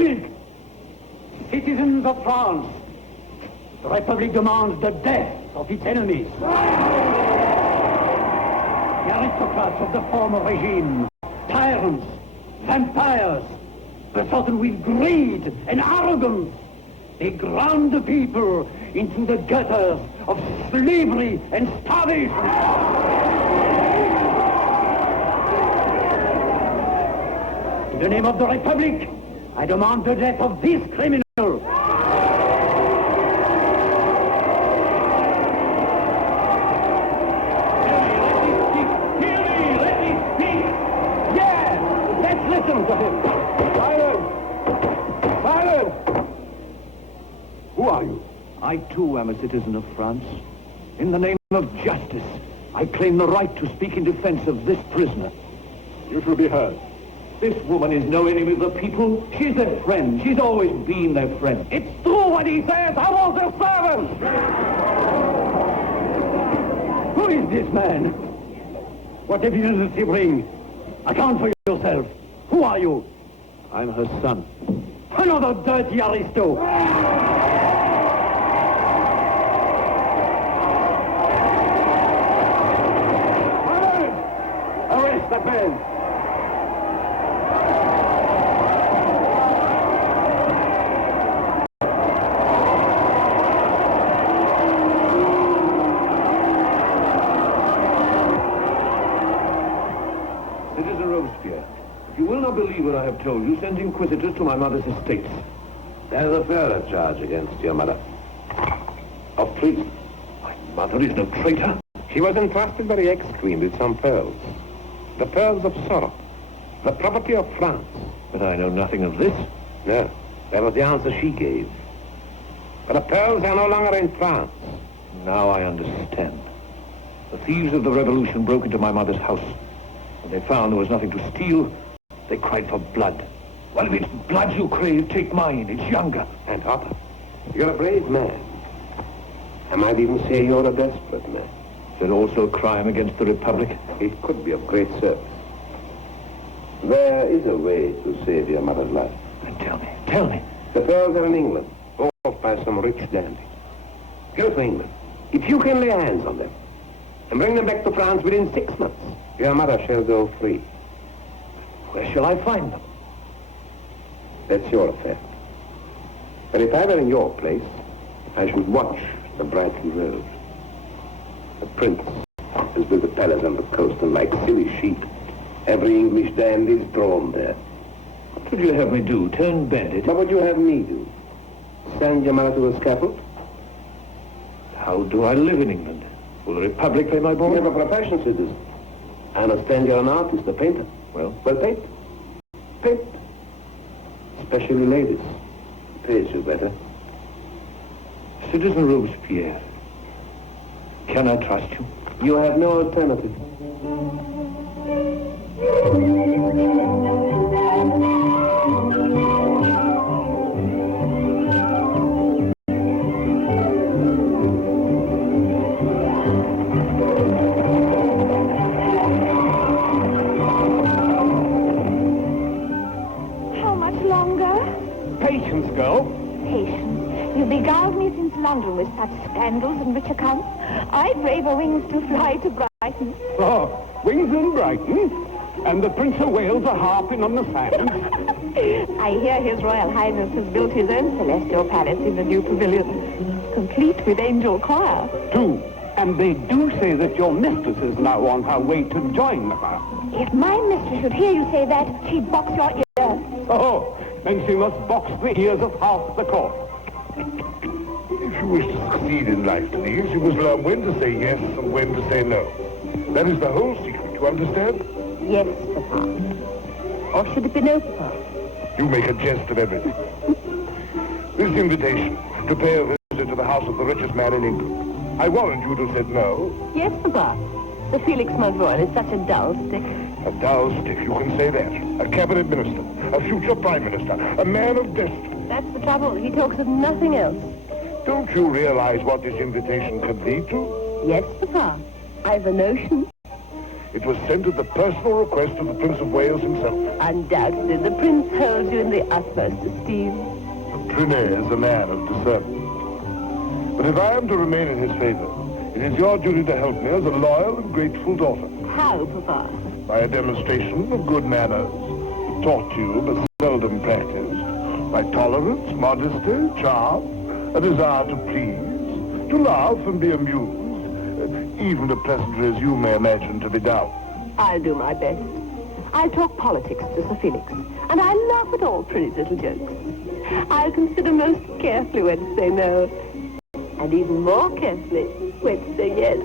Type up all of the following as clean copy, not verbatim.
Republic! Citizens of France, the Republic demands the death of its enemies. The aristocrats of the former regime, tyrants, vampires, besotten with greed and arrogance, they ground the people into the gutters of slavery and starvation. In the name of the Republic, I demand the death of this criminal. Listen to him. Silence! Silence! Who are you? I, too, am a citizen of France. In the name of justice, I claim the right to speak in defense of this prisoner. You shall be heard. This woman is no enemy of the people. She's their friend. She's always been their friend. It's true what he says. I was their servant. Who is this man? What evidence does he bring? Account for yourself. Who are you? I'm her son. Another dirty aristo. Arrest that man. Citizen Robespierre, if you will not believe what I have told you, send inquisitors to my mother's estates. There's a further charge against your mother. Of treason. My mother is no traitor. She was entrusted by the ex-queen with some pearls. The pearls of sorrow. The property of France. But I know nothing of this. No, that was the answer she gave. But the pearls are no longer in France. Now I understand. The thieves of the revolution broke into my mother's house. When they found there was nothing to steal, they cried for blood. Well, if it's blood you crave, take mine. It's younger. And hotter. You're a brave man. I might even say you're a desperate man. Is it also a crime against the Republic? It could be of great service. There is a way to save your mother's life. Then tell me. The pearls are in England, bought by some rich dandy. Go to England. If you can lay hands on them and bring them back to France within 6 months, your mother shall go free. Where shall I find them? That's your affair. But if I were in your place, I should watch the Brighton Road. The prince is with the palace on the coast, and like silly sheep, every English dandy is drawn there. What would you have me do? Turn bandit? What would you have me do? Send your mother to a scaffold? How do I live in England? Will the Republic pay my board? You're a professional citizen. I understand you're an artist, a painter. Well, paint. Paint. Especially ladies. Pays you better. Citizen Robespierre, can I trust you? You have no alternative. How much longer? Patience, girl. Patience. You beguiled me since London with such scandals and rich accounts. I'd braver wings to fly to Brighton. Oh, wings in Brighton, and the Prince of Wales are harping on the sand. I hear His Royal Highness has built his own celestial palace in the new pavilion, complete with angel choir. Too. And they do say that your mistress is now on her way to join the choir. If my mistress should hear you say that, she'd box your ears. Oh, then she must box the ears of half the court. If you wish to succeed in life, Denise, you must learn when to say yes and when to say no. That is the whole secret, you understand? Yes, Papa. Or should it be no, Papa? You make a jest of everything. This invitation to pay a visit to the house of the richest man in England. I warrant you'd have said no. Yes, Papa. The Felix Monroy is such a dull stick. A dull stick, you can say that. A cabinet minister, a future prime minister, a man of destiny. That's the trouble. He talks of nothing else. Don't you realize what this invitation could lead to? Yes, Papa. I've a notion. It was sent at the personal request of the Prince of Wales himself. Undoubtedly, the Prince holds you in the utmost esteem. The Prince is a man of discernment. But if I am to remain in his favor, it is your duty to help me as a loyal and grateful daughter. How, Papa? By a demonstration of good manners, taught you but seldom practiced, by tolerance, modesty, charm, a desire to please, to laugh and be amused, even the pleasantries you may imagine to be dull. I'll do my best. I'll talk politics to Sir Felix, and I'll laugh at all Prinny's little jokes. I'll consider most carefully when to say no, and even more carefully when to say yes.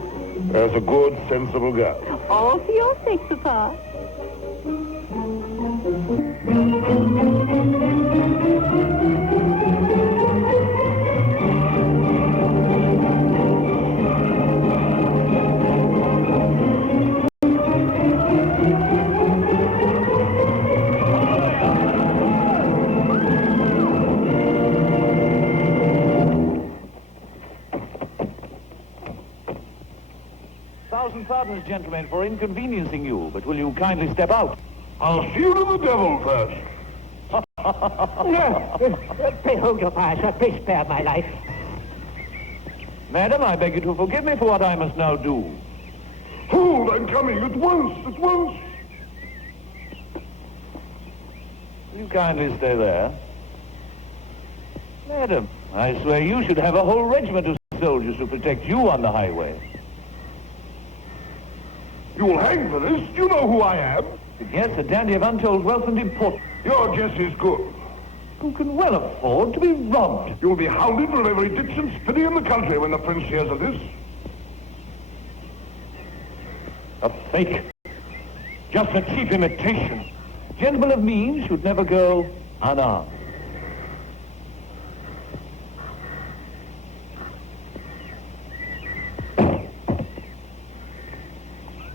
That's a good, sensible girl. All for your sake, Papa. Thousand pardons, gentlemen, for inconveniencing you, but will you kindly step out? I'll see you to the devil first. Pray hold your fire, sir. Pray spare my life. Madam, I beg you to forgive me for what I must now do. Hold, I'm coming at once, at once. Will you kindly stay there? Madam, I swear you should have a whole regiment of soldiers to protect you on the highway. You'll hang for this. You know who I am. Yes, a dandy of untold wealth and importance. Your guess is good. Who can well afford to be robbed? You'll be hounded from every ditch and spinney in the country when the Prince hears of this. A fake. Just a cheap imitation. Gentlemen of means should never go unarmed.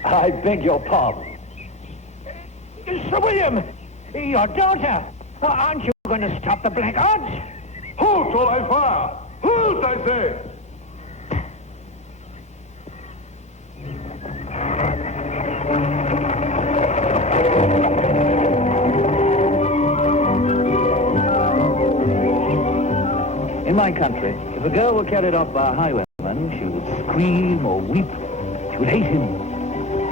I beg your pardon. Sir William, your daughter. Aren't you going to stop the blackguards? Halt or I fire! Halt, I say! In my country, if a girl were carried off by a highwayman, she would scream or weep. She would hate him.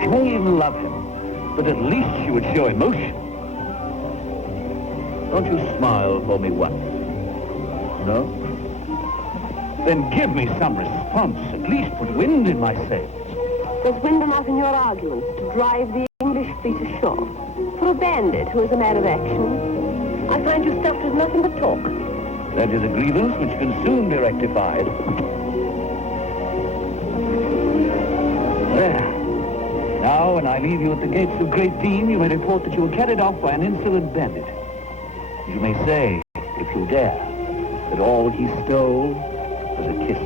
She may even love him, but at least she would show emotion. Don't you smile for me once? No? Then give me some response. At least put wind in my sails. There's wind enough in your arguments to drive the English fleet ashore. For a bandit who is a man of action, I find you stuffed with nothing but talk. That is a grievance which can soon be rectified. There. Now, when I leave you at the gates of Great Dean, you may report that you were carried off by an insolent bandit. You may say, if you dare, that all he stole was a kiss.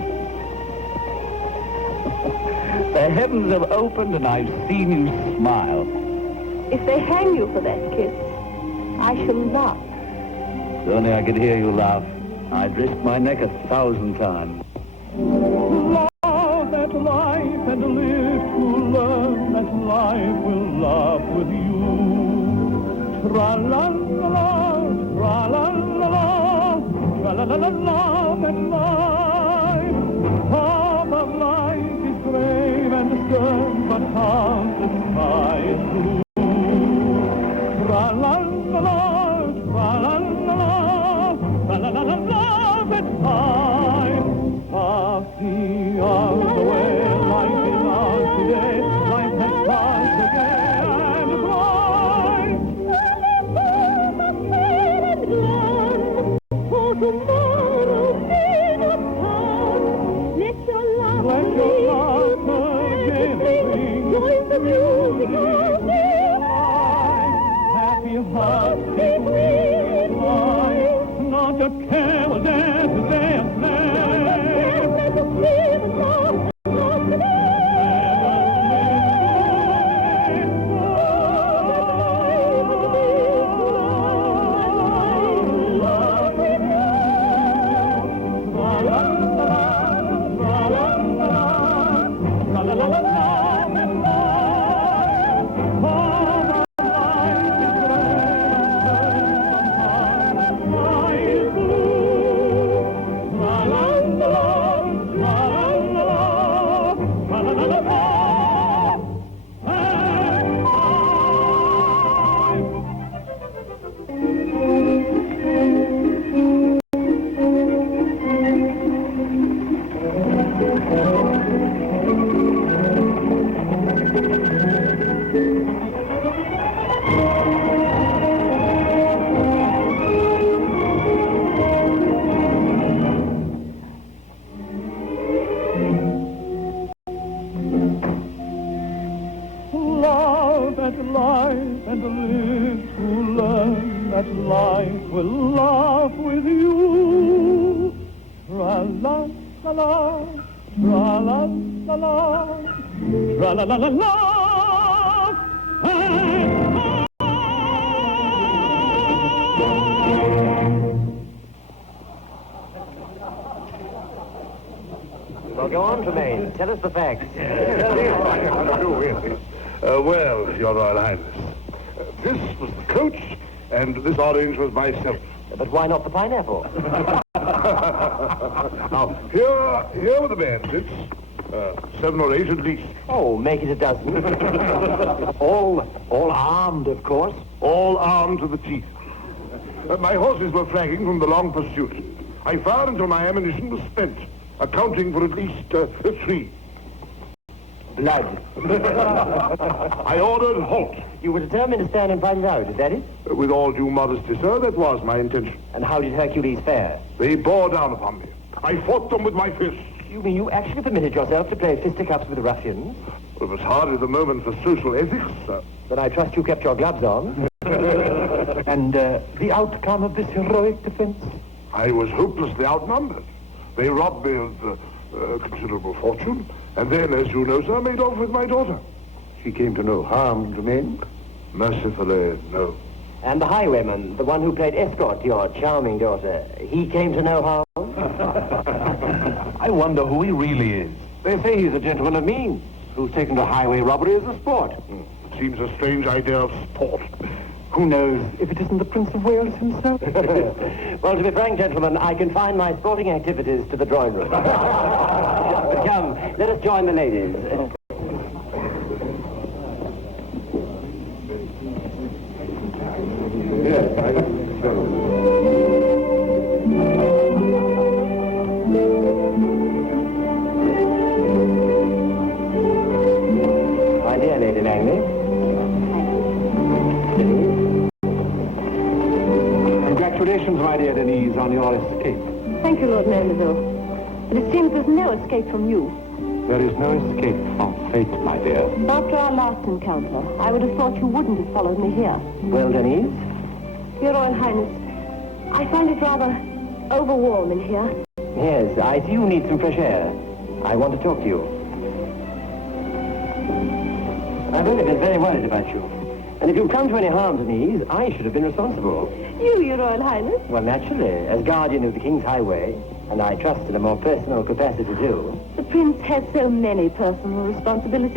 The heavens have opened and I've seen you smile. If they hang you for that kiss, I shall laugh. If only I could hear you laugh, I'd risk my neck 1,000 times. Love at life and live to learn that life will laugh with you. Tra-la-la-la, tra-la-la-la, tra-la-la-la, love at life. Half of life is brave and stern, but half the sky is blue. Tra-la-la-la, tra-la-la-la, tra-la-la-la, love at life. Party of the way life is ours today, life has passed again and bright. And the fair and glad, for tomorrow may not come. Let your laughter gaily join the music of the life. Happy hearts take wings and fly, not a care will dare to say a snare. off with you. Tra-la-la-la, tra-la-la-la, tra-la-la-la-la. Well, go on, Tremaine. Tell us the facts. Well, Your Royal Highness, this was the coach, and this orange was myself. But why not the pineapple? Now, here were the bandits. 7 or 8 at least. Oh, make it a dozen. all armed, of course. All armed to the teeth. My horses were flagging from the long pursuit. I fired until my ammunition was spent, accounting for at least 3. Blood. I ordered halt. You were determined to stand and fight it out, is that it? With all due modesty, sir, that was my intention. And how did Hercules fare? They bore down upon me. I fought them with my fists. You mean you actually permitted yourself to play fisticuffs with ruffians? Well, it was hardly the moment for social ethics, sir. Then I trust you kept your gloves on. And the outcome of this heroic defense? I was hopelessly outnumbered. They robbed me of considerable fortune, and then, as you know, sir, made off with my daughter. She came to no harm, Tremaine. Mercifully, no. And the highwayman, the one who played escort to your charming daughter, he came to no harm? I wonder who he really is. They say he's a gentleman of means, who's taken to highway robbery as a sport. It seems a strange idea of sport. Who knows if it isn't the Prince of Wales himself? Well, to be frank, gentlemen, I confine my sporting activities to the drawing room. Come, let us join the ladies. My dear Lady Langley. Congratulations, my dear Denise, on your escape. Thank you, Lord Mandeville. But it seems there's no escape from you. There is no escape from fate, my dear. After our last encounter, I would have thought you wouldn't have followed me here. Well, Denise? Your Royal Highness, I find it rather overwarm in here. Yes, I see you need some fresh air. I want to talk to you. I've only been very worried about you. And if you've come to any harm, Denise, I should have been responsible. You, Your Royal Highness? Well, naturally, as guardian of the King's Highway, and I trust in a more personal capacity too. The Prince has so many personal responsibilities.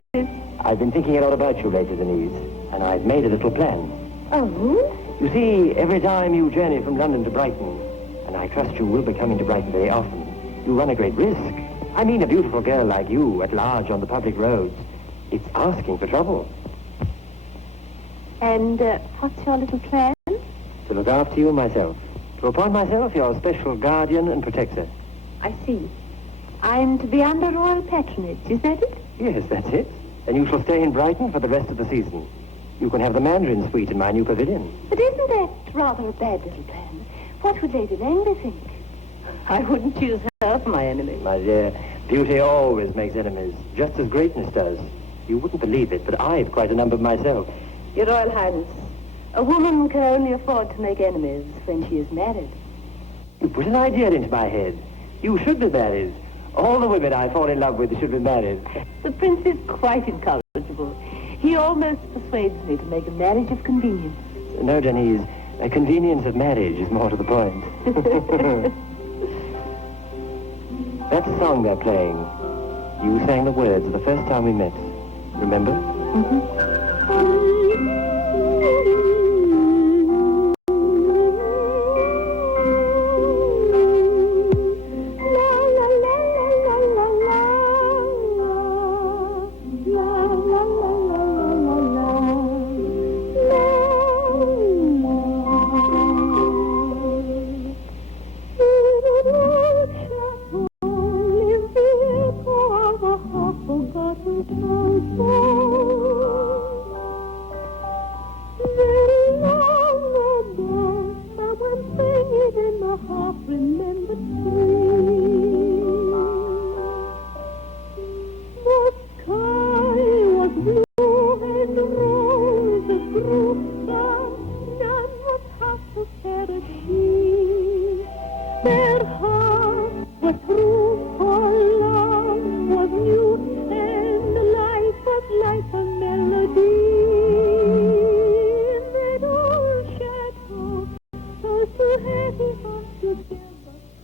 I've been thinking a lot about you lately, Denise, and I've made a little plan. Oh? You see, every time you journey from London to Brighton, and I trust you will be coming to Brighton very often, you run a great risk. I mean, a beautiful girl like you at large on the public roads. It's asking for trouble. And what's your little plan? To look after you myself. To appoint myself your special guardian and protector. I see. I'm to be under royal patronage, is that it? Yes, that's it. And you shall stay in Brighton for the rest of the season. You can have the Mandarin suite in my new pavilion. But isn't that rather a bad little plan? What would Lady Langley think? I wouldn't choose her for my enemy. My dear, beauty always makes enemies, just as greatness does. You wouldn't believe it, but I've quite a number myself. Your Royal Highness, a woman can only afford to make enemies when she is married. You put an idea into my head. You should be married. All the women I fall in love with should be married. The Prince is quite incorrigible. He almost persuades me to make a marriage of convenience. No, Denise, a convenience of marriage is more to the point. That song they're playing, you sang the words the first time we met. Remember? Mm-hmm.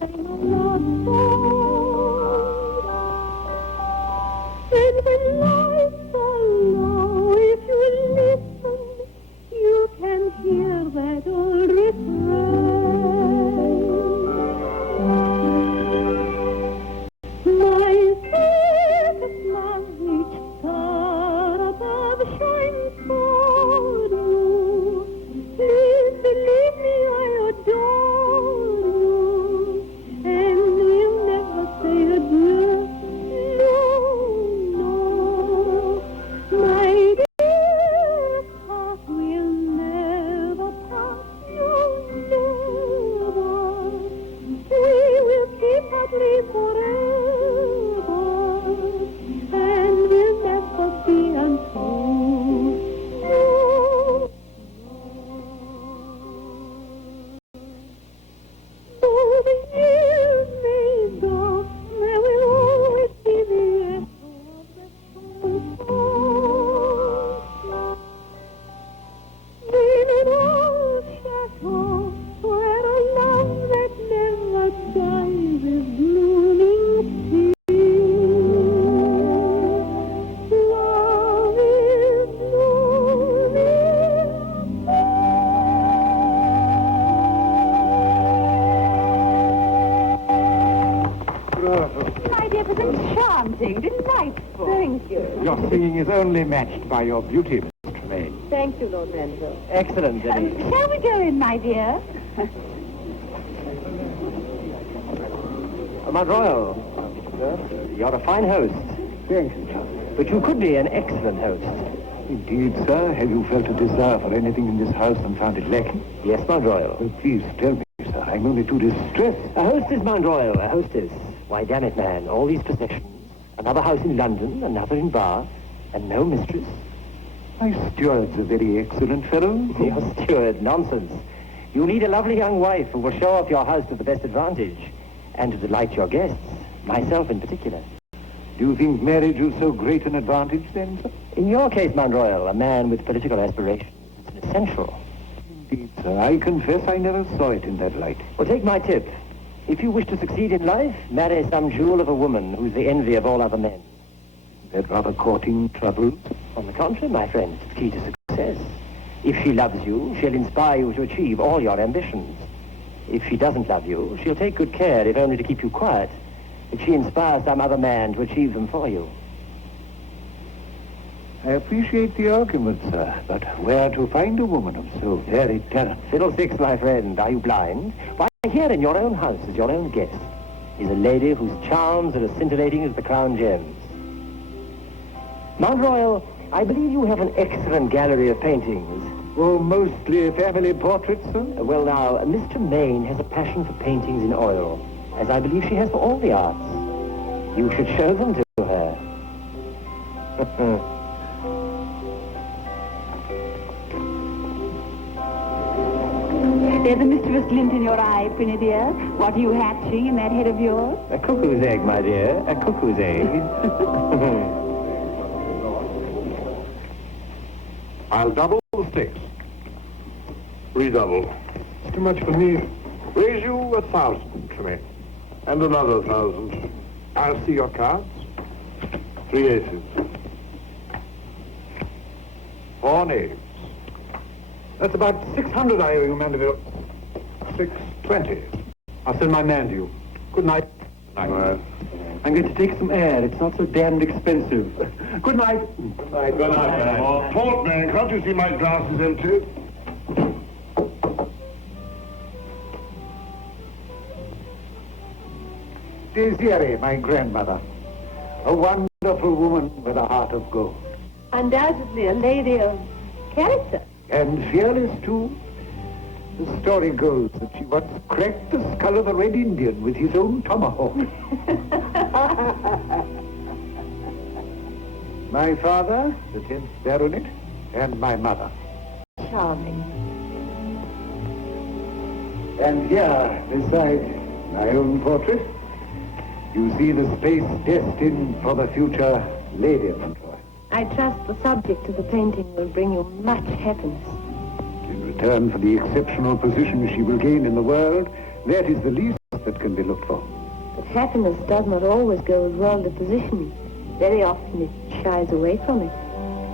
And when lights are low, if you listen, you can hear that old refrain. My secret love, each star above shines for you. Please believe me, I adore you, and we'll never say adieu. No, no, my dear heart will never part. No, never. We will keep our dream forever, and we'll never be untrue. No. Though the years may go, there will always be the echo of that old song. In an old chateau, where a love that never dies is blooming still. Love is blooming. My dear, it was enchanting, delightful. Thank you. Your singing is only matched by your beauty, Miss Tremaine. Thank you, Lord Manville. Excellent, Denny. Shall we go in, my dear? Mount Royal, you're a fine host. Thank you, but you could be an excellent host. Indeed, sir. Have you felt a desire for anything in this house and found it lacking? Yes, Mount Royal. Well, please tell me, sir. I'm only too distressed. A hostess, Mount Royal, a hostess. Why, damn it, man. All these possessions. Another house in London, another in Bath, and no mistress. My steward's a very excellent fellow. Your steward? Nonsense. You need a lovely young wife who will show off your house to the best advantage, and to delight your guests, myself in particular. Do you think marriage is so great an advantage, then, sir? In your case, Mount Royal, a man with political aspirations, it's an essential. Indeed, sir. I confess I never saw it in that light. Well, take my tip. If you wish to succeed in life, marry some jewel of a woman who's the envy of all other men. Is that rather courting trouble? On the contrary, my friend, it's the key to success. If she loves you, she'll inspire you to achieve all your ambitions. If she doesn't love you, she'll take good care, if only to keep you quiet, if she inspires some other man to achieve them for you. I appreciate the argument, sir, but where to find a woman of so very talent? Fiddlesticks, my friend. Are you blind? Why, here in your own house, as your own guest, is a lady whose charms are as scintillating as the crown gems. Mount Royal, I believe you have an excellent gallery of paintings. Oh, mostly family portraits, sir? Well, now, Mr. Maine has a passion for paintings in oil, as I believe she has for all the arts. You should show them to her. There's a mischievous glint in your eye, Prinny dear. What are you hatching in that head of yours? A cuckoo's egg, my dear. A cuckoo's egg. I'll double the stakes. Redouble. It's too much for me. Raise you 1,000, Tremaine. And another 1,000. I'll see your cards. 3 aces. 4 knaves. That's about 600 I owe you, Mandeville. 620. I'll send my man to you. Good night. Night. I'm going to take some air. It's not so damned expensive. Good night. Good night. Good night. Port, man, can't you see my glass is empty? Desiree, my grandmother. A wonderful woman with a heart of gold. Undoubtedly a lady of character. And fearless, too. The story goes that she once cracked the skull of a Red Indian with his own tomahawk. My father, the 10th Baronet, and my mother. Charming. And here, beside my own portrait, you see the space destined for the future Lady of Montroy. I trust the subject of the painting will bring you much happiness. In return for the exceptional position she will gain in the world, that is the least that can be looked for. But happiness does not always go with worldly position. Very often it shies away from it.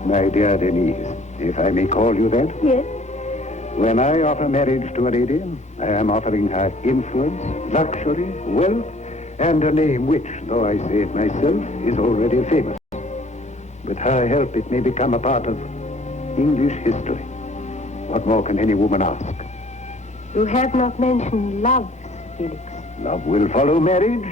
My dear Denise, if I may call you that, Yes? when I offer marriage to a lady, I am offering her influence, luxury, wealth, and a name which, though I say it myself, is already famous. With her help, it may become a part of English history. What more can any woman ask? You have not mentioned love, Felix. Love will follow marriage,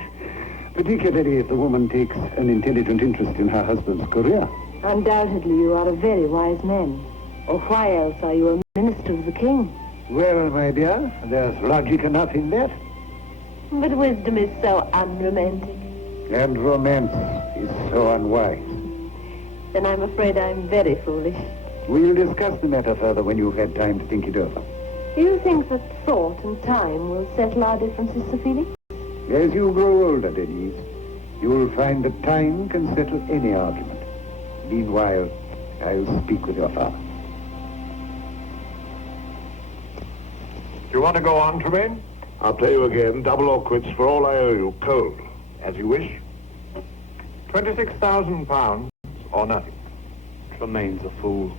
particularly if the woman takes an intelligent interest in her husband's career. Undoubtedly you are a very wise man. Or why else are you a minister of the king? Well, my dear, there's logic enough in that. But wisdom is so unromantic. And romance is so unwise. Then I'm afraid I'm very foolish. We'll discuss the matter further when you've had time to think it over. Do you think that thought and time will settle our differences, Sir Felix? As you grow older, Denise, you'll find that time can settle any argument. Meanwhile, I'll speak with your father. Do you want to go on, Tremaine? I'll pay you again, double or quits, for all I owe you, cold, as you wish. £26,000 or nothing. Tremaine's a fool.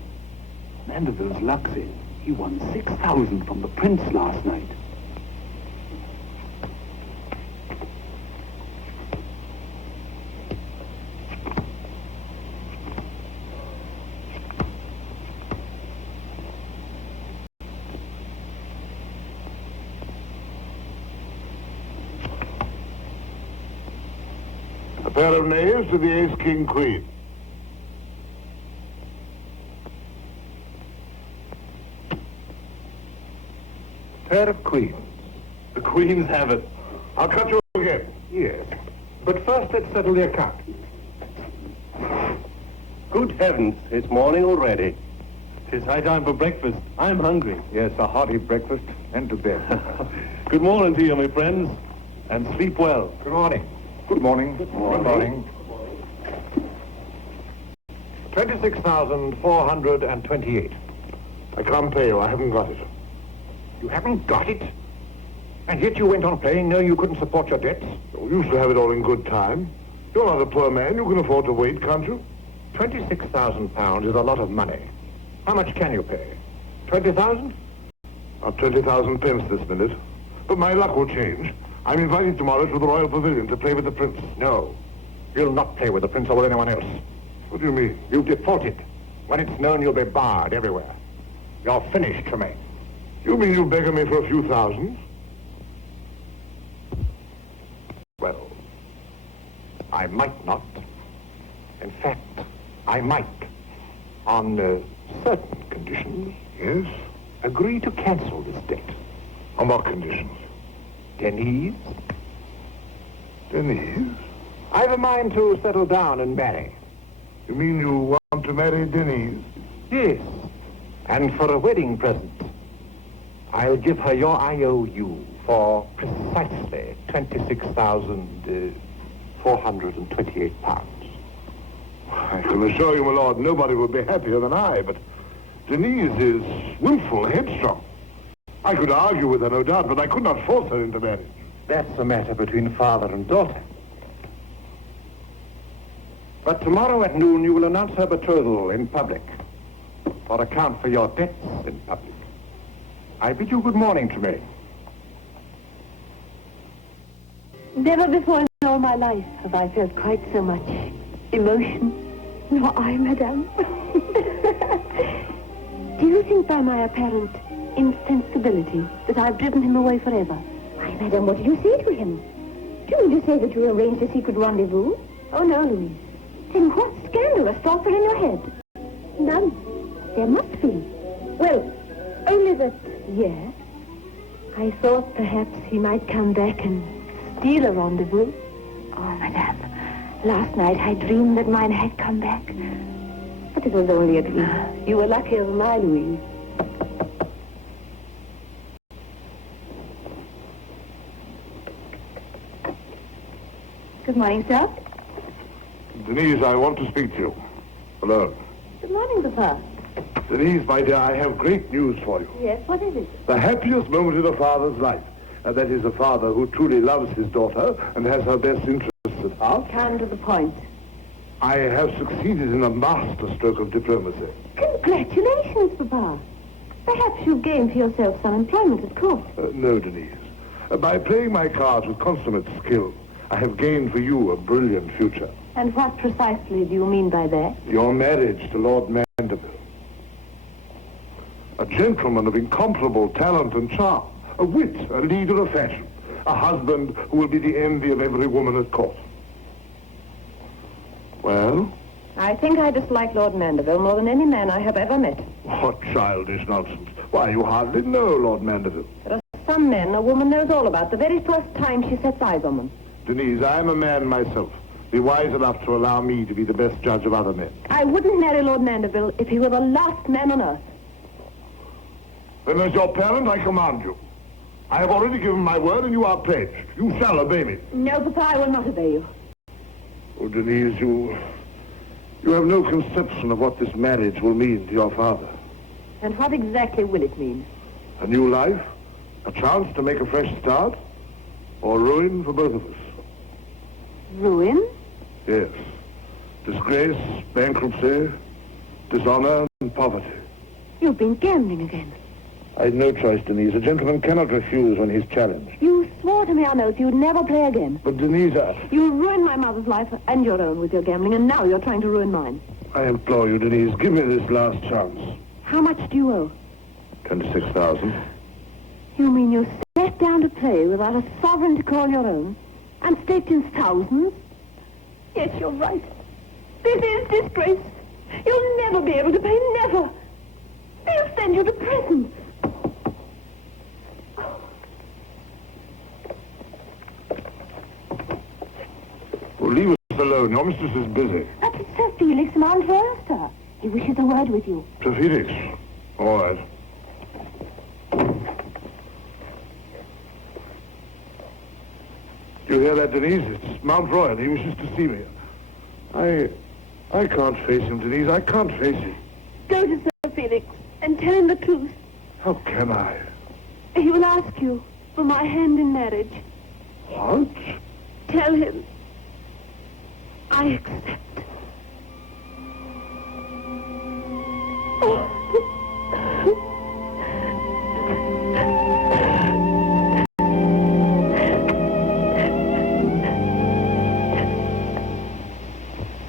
Mandeville's luck's in. He won 6,000 from the prince last night. A pair of knaves to the ace, king, queen. Pair of queens. The queens have it. I'll cut you again. Yes. But first let's settle the account. Good heavens, it's morning already. 'Tis high time for breakfast. I'm hungry. Yes, a hearty breakfast and to bed. Good morning to you, my friends. And sleep well. Good morning. Good morning. Good morning. Good morning. 26,428. I can't pay you. I haven't got it. You haven't got it? And yet you went on playing knowing you couldn't support your debts? You used to have it all in good time. You're not a poor man. You can afford to wait, can't you? £26,000 is a lot of money. How much can you pay? 20,000? Not 20,000 pence this minute. But my luck will change. I'm invited tomorrow to the Royal Pavilion to play with the Prince. No. You'll not play with the Prince or with anyone else. What do you mean? You've defaulted. When it's known, you'll be barred everywhere. You're finished, Tremaine. You mean you beggar me for a few thousands? Well, I might not. In fact, I might. On certain conditions. Yes? Agree to cancel this debt. On what conditions? Denise? Denise? I've a mind to settle down and marry. You mean you want to marry Denise? Yes. And for a wedding present, I'll give her your IOU for precisely £26,428. I can assure you, my lord, nobody would be happier than I, but Denise is willful, headstrong. I could argue with her, no doubt, but I could not force her into marriage. That's a matter between father and daughter. But tomorrow at noon you will announce her betrothal in public, or account for your debts in public. I bid you good morning, Tremaine. Never before in all my life have I felt quite so much emotion. Nor I, madame. Do you think by my apparent insensibility that I've driven him away forever? Why, madame, what did you say to him? Do you mean to say that you arranged a secret rendezvous? Oh, no, Louise. Then what scandalous thoughts are in your head? None. There must be. Well, only that... Yes. I thought perhaps he might come back and steal a rendezvous. Oh, madame, last night I dreamed that mine had come back. But it was only a dream. You were luckier than I, Louise. Good morning, sir. Denise, I want to speak to you. Alone. Good morning, Papa. Denise, my dear, I have great news for you. Yes, what is it? The happiest moment in a father's life. That is, a father who truly loves his daughter and has her best interests at heart. Come to the point. I have succeeded in a masterstroke of diplomacy. Congratulations, Papa. Perhaps you've gained for yourself some employment at court. No, Denise. By playing my cards with consummate skill, I have gained for you a brilliant future. And what precisely do you mean by that? Your marriage to Lord Mandeville. A gentleman of incomparable talent and charm. A wit, a leader of fashion. A husband who will be the envy of every woman at court. Well? I think I dislike Lord Mandeville more than any man I have ever met. What childish nonsense. Why, you hardly know Lord Mandeville. There are some men a woman knows all about the very first time she sets eyes on them. Denise, I am a man myself. Be wise enough to allow me to be the best judge of other men. I wouldn't marry Lord Mandeville if he were the last man on earth. Then as your parent, I command you. I have already given my word and you are pledged. You shall obey me. No, Papa, I will not obey you. Oh, Denise, you have no conception of what this marriage will mean to your father. And what exactly will it mean? A new life? A chance to make a fresh start? Or ruin for both of us? Ruin? Yes. Disgrace, bankruptcy, dishonor, and poverty. You've been gambling again. I had no choice, Denise. A gentleman cannot refuse when he's challenged. You swore to me on oath you'd never play again. But, Denise, You ruined my mother's life and your own with your gambling, and now you're trying to ruin mine. I implore you, Denise, give me this last chance. How much do you owe? 26,000. You mean you sat down to play without a sovereign to call your own? And staked in thousands? Yes, you're right. This is disgrace. You'll never be able to pay, never. They'll send you to prison. Well, leave us alone. Your mistress is busy. That's Sir Felix Mountford, sir. He wishes a word with you. Sir Felix. All right. Do you hear that, Denise? It's Mountford. He wishes to see me. I can't face him, Denise. I can't face him. Go to Sir Felix and tell him the truth. How can I? He will ask you for my hand in marriage. What? Tell him I accept.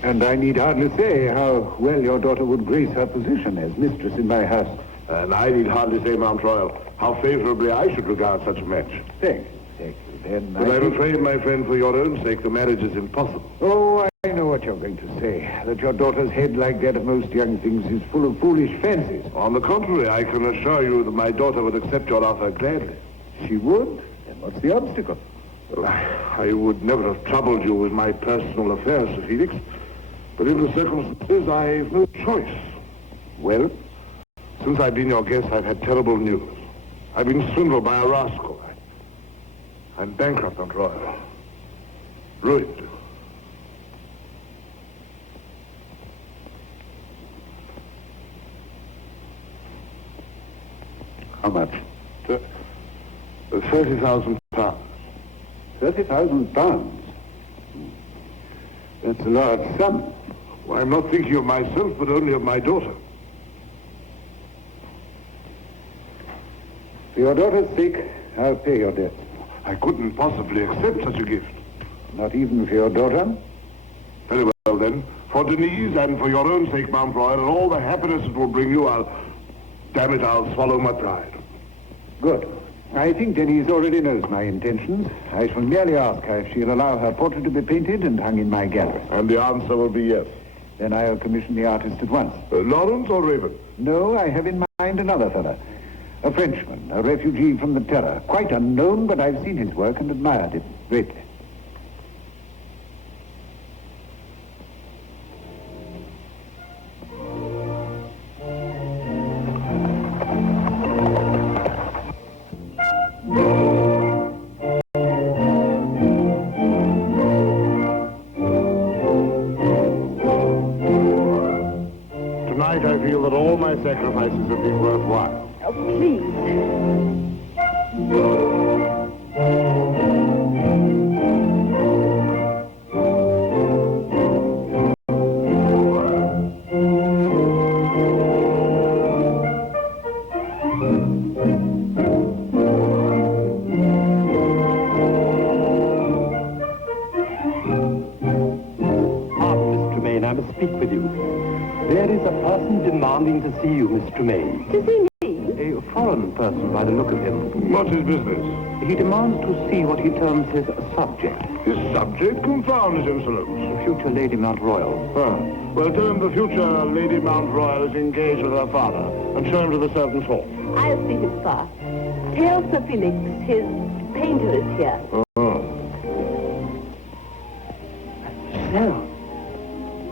And I need hardly say how well your daughter would grace her position as mistress in my house. And I need hardly say, Mount Royal, how favorably I should regard such a match. Thank you. Then But I'm afraid, my friend, for your own sake, the marriage is impossible. Oh, I know what you're going to say. That your daughter's head, like that of most young things, is full of foolish fancies. On the contrary, I can assure you that my daughter would accept your offer gladly. She would? Then what's the obstacle? Well, I would never have troubled you with my personal affairs, Sir Felix. But in the circumstances, I've no choice. Well? Since I've been your guest, I've had terrible news. I've been swindled by a rascal. I'm bankrupt, Aunt Royal. Ruined. How much? 30,000 pounds. 30,000 pounds? That's a large sum. Well, I'm not thinking of myself, but only of my daughter. For your daughter's sake, I'll pay your debt. I couldn't possibly accept such a gift. Not even for your daughter? Very well, then. For Denise and for your own sake, Mount Royal, and all the happiness it will bring you, I'll swallow my pride. Good. I think Denise already knows my intentions. I shall merely ask her if she'll allow her portrait to be painted and hung in my gallery. And the answer will be yes. Then I'll commission the artist at once. Lawrence or Raven? No, I have in mind another fellow. A Frenchman, a refugee from the Terror. Quite unknown, but I've seen his work and admired it greatly. Tonight I feel that all my sacrifices have been worthwhile. Oh, please. There is a person demanding to see you, Miss Tremaine. To see me? A foreign person by the look of him. What's his business? He demands to see what he terms his subject, His subject? Confound his insolence. future Lady Mount Royal. Ah, well, tell him the future Lady Mount Royal is engaged with her father, and show him to the servants' hall. I'll see him far. Tell Sir Felix his painter is here.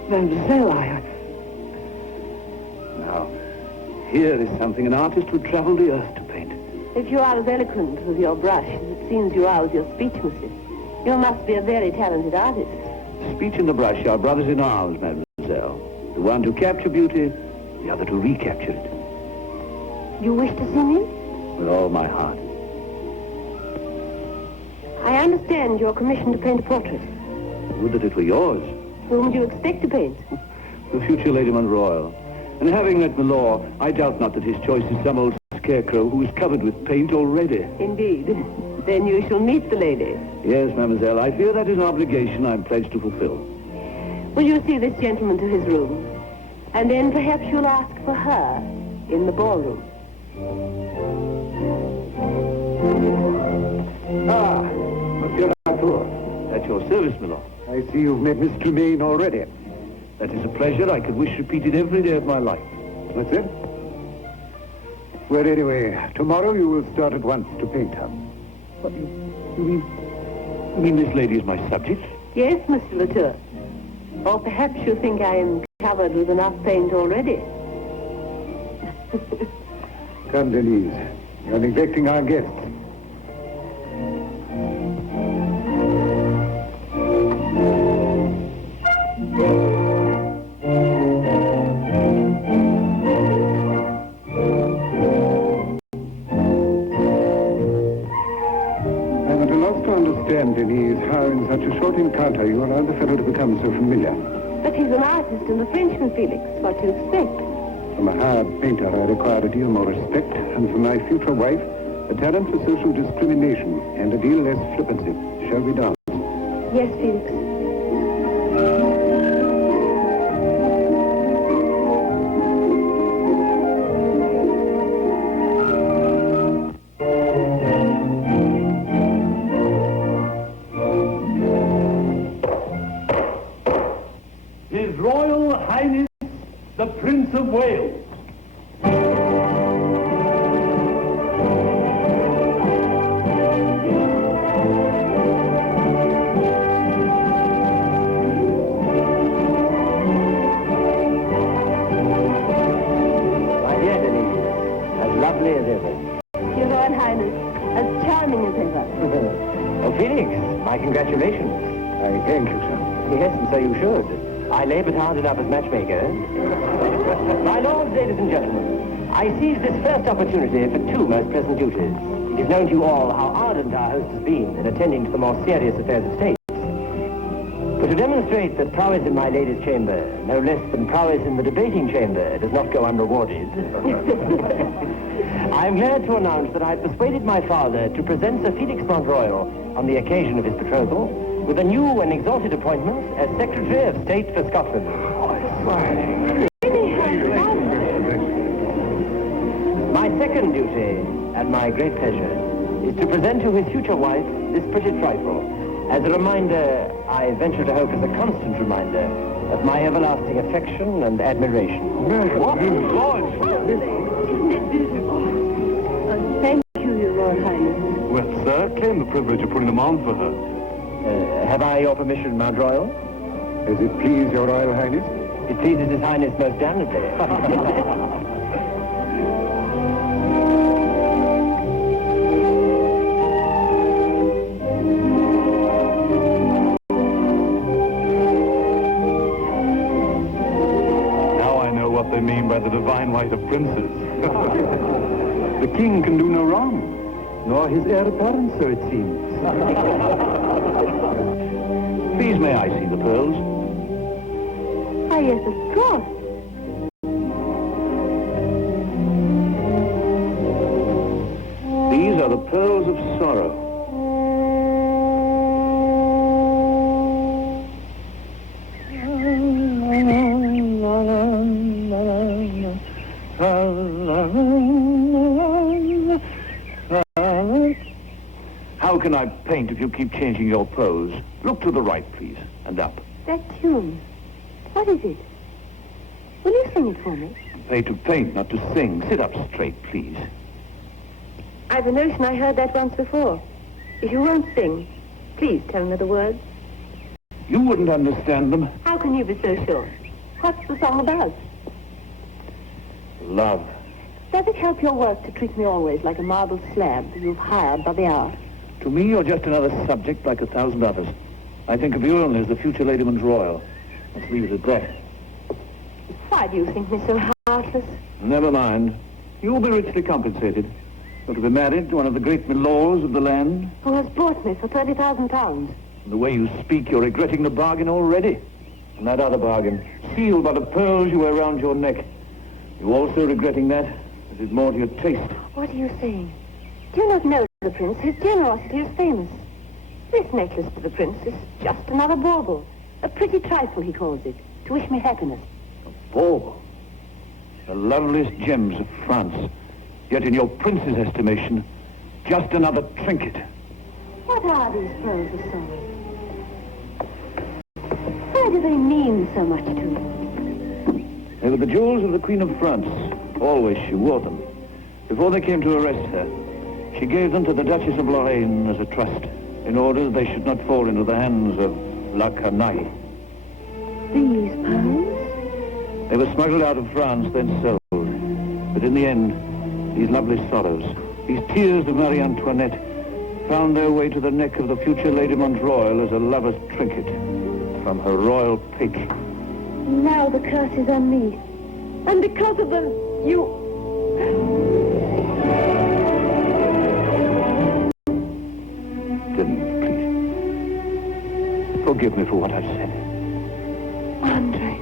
Mademoiselle, Now, here is something an artist would travel the earth to paint. If you are as eloquent with your brush as it seems you are with your speech, monsieur, you must be a very talented artist. Speech and the brush are brothers in arms, mademoiselle. The one to capture beauty, the other to recapture it. You wish to see me? With all my heart. I understand you're commissioned to paint a portrait. Would that it were yours. Whom do you expect to paint? The future Lady Mount Royal. And having met Milor, I doubt not that his choice is some old scarecrow who is covered with paint already. Indeed. Then you shall meet the lady. Yes, mademoiselle, I fear that is an obligation I'm pledged to fulfill. Will you see this gentleman to his room? And then perhaps you'll ask for her in the ballroom. Ah, Monsieur Latour. At your service, Milor. I see you've met Miss Tremaine already. That is a pleasure I could wish repeated every day of my life. That's it? Well, anyway, tomorrow you will start at once to paint her. What, you mean this lady is my subject? Yes, Monsieur Latour. Or perhaps you think I am covered with enough paint already. Come, Denise. You're neglecting our guests. Denise, how in such a short encounter you allowed the fellow to become so familiar. But he's an artist and a Frenchman, Felix. What do you expect? From a hired painter, I required a deal more respect, and from my future wife, a talent for social discrimination and a deal less flippancy. Shall we dance? Yes, Felix. His Royal Highness, the Prince of Wales. My dear Denise, as lovely as ever. Your Royal Highness, as charming as ever. Oh, Felix, my congratulations. I thank you, sir. Yes, and so you should. I labored hard enough as matchmaker. My lords, ladies and gentlemen, I seize this first opportunity for two most pleasant duties. It is known to you all how ardent our host has been in attending to the more serious affairs of state. But to demonstrate that prowess in my lady's chamber, no less than prowess in the debating chamber, does not go unrewarded, I am glad to announce that I have persuaded my father to present Sir Felix Mount Royal on the occasion of his betrothal with a new and exalted appointment as Secretary of State for Scotland. My second duty, and my great pleasure, is to present to his future wife this pretty trifle, as a reminder, I venture to hope as a constant reminder, of my everlasting affection and admiration. What? Isn't it beautiful? Thank you, Your Royal Highness. Well, sir, claim the privilege of putting them on for her. Have I your permission, Mount Royal? Does it please your Royal Highness? It pleases His Highness most damnably. Now I know what they mean by the divine right of princes. The king can do no wrong. Nor his heir apparent, so it seems. Please, may I see the pearls? Ah, yes, of course. These are the pearls of sorrow. can I paint if you keep changing your pose? Look to the right, please, and up. That tune. What is it? Will you sing it for me? Paid to paint, not to sing. Sit up straight, please. I've a notion I heard that once before. If you won't sing, please tell me the words. You wouldn't understand them. How can you be so sure? What's the song about? Love. Does it help your work to treat me always like a marble slab that you've hired by the hour? To me, you're just another subject like 1,000 others. I think of you only as the future Lady Royal. Let's leave it at that. Why do you think me so heartless? Never mind. You'll be richly compensated. You're to be married to one of the great milors of the land. Who has bought me for £30,000? And the way you speak, you're regretting the bargain already. And that other bargain, sealed by the pearls you wear around your neck. You also regretting that? Is it more to your taste? What are you saying? Do you not know the prince? His generosity is famous. This necklace to the prince is just another bauble. A pretty trifle, he calls it, to wish me happiness. Bauble. The loveliest gems of France. Yet in your prince's estimation, just another trinket. What are these pearls of sorrow? Why do they mean so much to you? They were the jewels of the Queen of France. Always she wore them. Before they came to arrest her, she gave them to the Duchess of Lorraine as a trust, in order that they should not fall into the hands of La Canaille. These pearls? They were smuggled out of France, then sold. But in the end, these lovely sorrows, these tears of Marie Antoinette, found their way to the neck of the future Lady Royal as a lover's trinket from her royal patron. Now the curse is on me. And because of them, you... Then, please, forgive me for what I've said. Andre.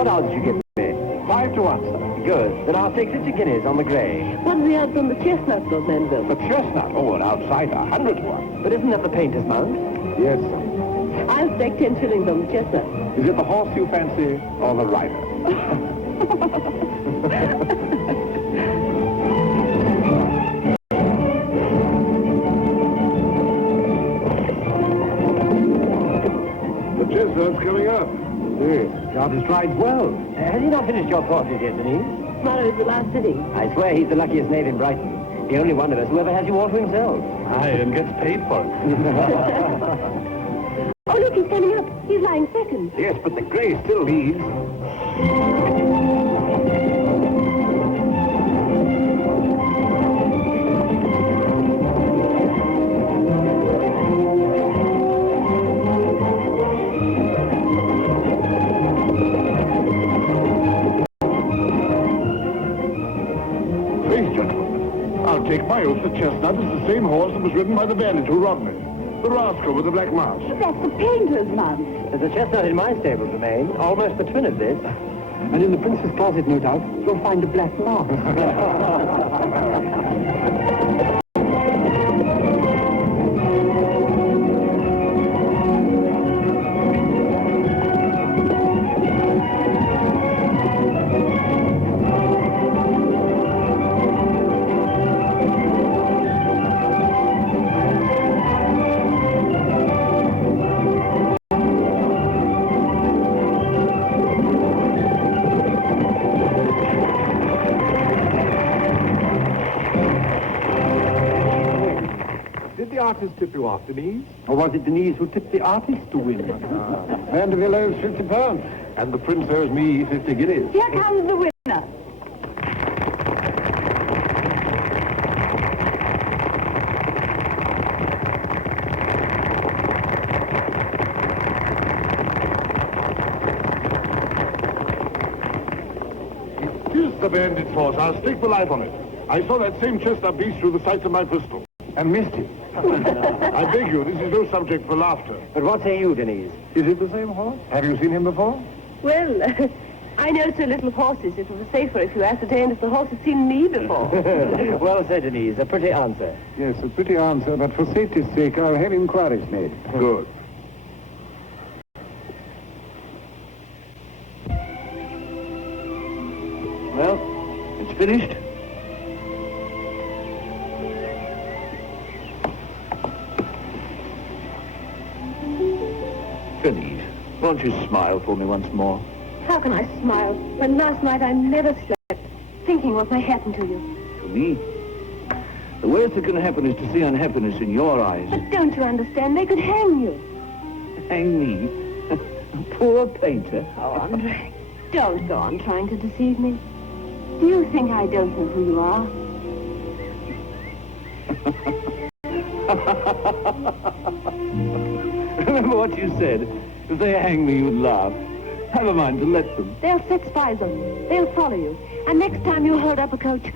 What odds did you give me? 5 to 1, sir. Good. Then I'll take 50 guineas on the grey. What are the odds on the chestnut, Lord Manville? The chestnut? Oh, an outsider. 100 to 1. But isn't that the painter's mount? Yes, sir. I'll stake 10 shillings on the chestnut. Is it the horse you fancy or the rider? The chestnut's coming up. Yes. God has tried well. Has he not finished your portrait yet, Denise? Tomorrow is the last sitting. I swear he's the luckiest knave in Brighton. The only one of us who ever has you all to himself. Aye, and gets paid for it. Oh, look, he's coming up. He's lying second. Yes, but the grey still leads. I'll take my oath that Chestnut is the same horse that was ridden by the bandit who robbed me. The rascal with the black mask. That's the painter's mount. There's a chestnut in my stable, Domain. Almost the twin of this. And in the prince's closet, no doubt, you'll find a black mark. artist tip you off, Denise? Or was it Denise who tipped the artist to win? Vanderbilt owes £50. And the prince owes me 50 guineas. Here comes the winner. Here's the bandit's horse. I'll stake my life on it. I saw that same chestnut beast through the sights of my pistol. And missed him. I beg you, this is no subject for laughter. But what say you, Denise? Is it the same horse? Have you seen him before? Well, I know so little of horses, it was safer if you ascertained if the horse had seen me before. Well said, Denise. A pretty answer. Yes, a pretty answer, but for safety's sake, I'll have inquiries made. Good. Well, it's finished. Denise, won't you smile for me once more? How can I smile when last night I never slept, thinking what might happen to you? To me? The worst that can happen is to see unhappiness in your eyes. But don't you understand? They could hang you. Hang me? A poor painter. Oh, Andre, don't go on trying to deceive me. Do you think I don't know who you are? Remember what you said. If they hang me, you'd laugh. Have a mind to let them. They'll set spies on you. They'll follow you. And next time you hold up a coach...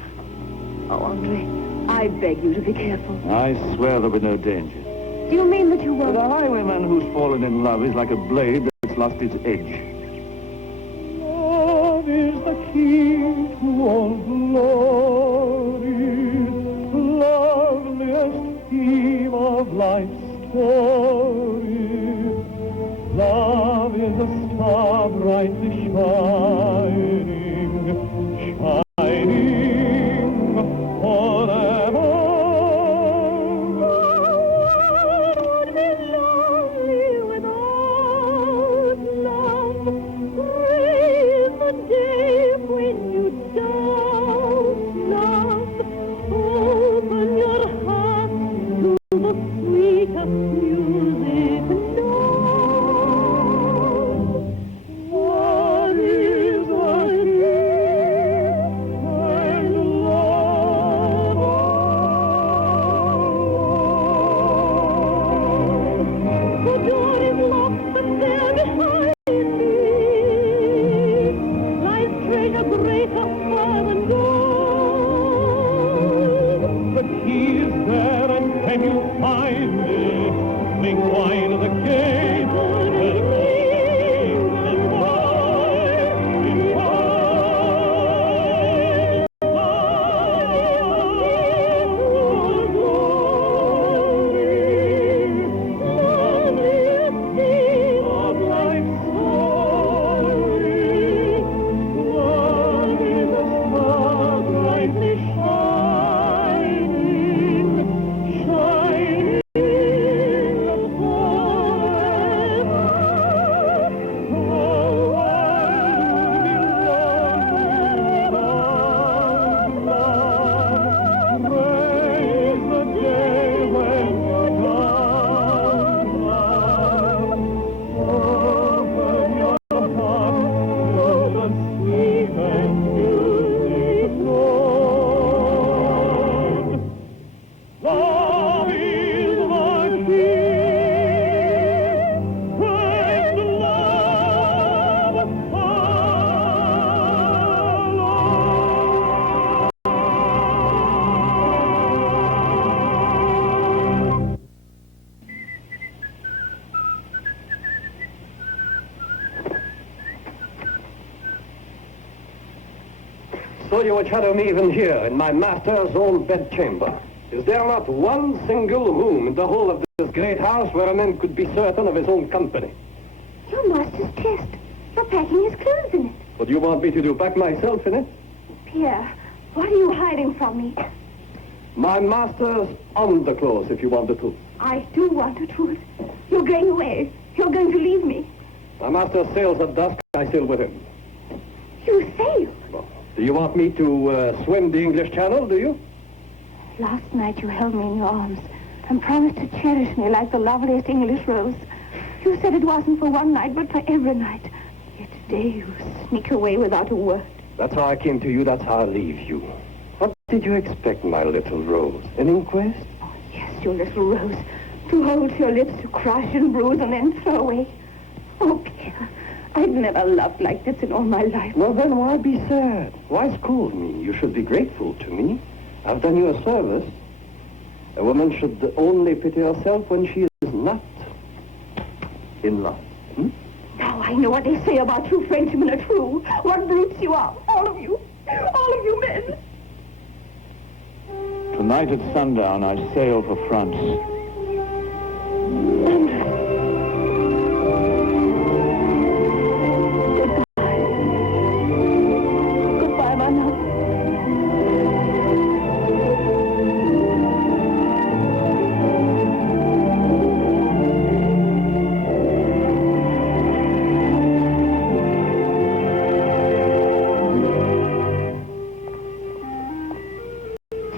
Oh, Andre, I beg you to be careful. I swear there'll be no danger. Do you mean that you But won't? a highwayman who's fallen in love is like a blade that's lost its edge. Love is the key to all glory, loveliest theme of life's story. Love is a star brightly shining, shining forever. Would be lonely without love. Praise the day when you don't love. Open your heart to the sweetest music known. What is the gift and love? The door is locked, but there behind me lies treasure greater far than gold. The key is there, and can you find it? Make wine of the gate, and sing and So you would shadow me even here, in my master's own bedchamber. Is there not one single room in the whole of this great house where a man could be certain of his own company? Your master's chest. You're packing his clothes in it. What do you want me to do, pack myself in it? Pierre, what are you hiding from me? My master's underclothes, if you want the truth. I do want the truth. You're going away. You're going to leave me. My master sails at dusk, I sail with him. You sail. Well, do you want me to swim the English Channel, do you? Last night you held me in your arms. and promised to cherish me like the loveliest English rose. You said it wasn't for one night, but for every night. Yet today you sneak away without a word. That's how I came to you, that's how I'll leave you. What did you expect, my little rose? An inquest? Oh, yes, your little rose. To hold to your lips, to crush and bruise and then throw away. Oh, Pierre, I've never loved like this in all my life. Well, then why be sad? Why scold me? You should be grateful to me. I've done you a service. A woman should only pity herself when she is not in love. Now I know what they say about true Frenchmen are true. What brutes you are, all of you men. Tonight at sundown, I sail for France. Goodbye, my love.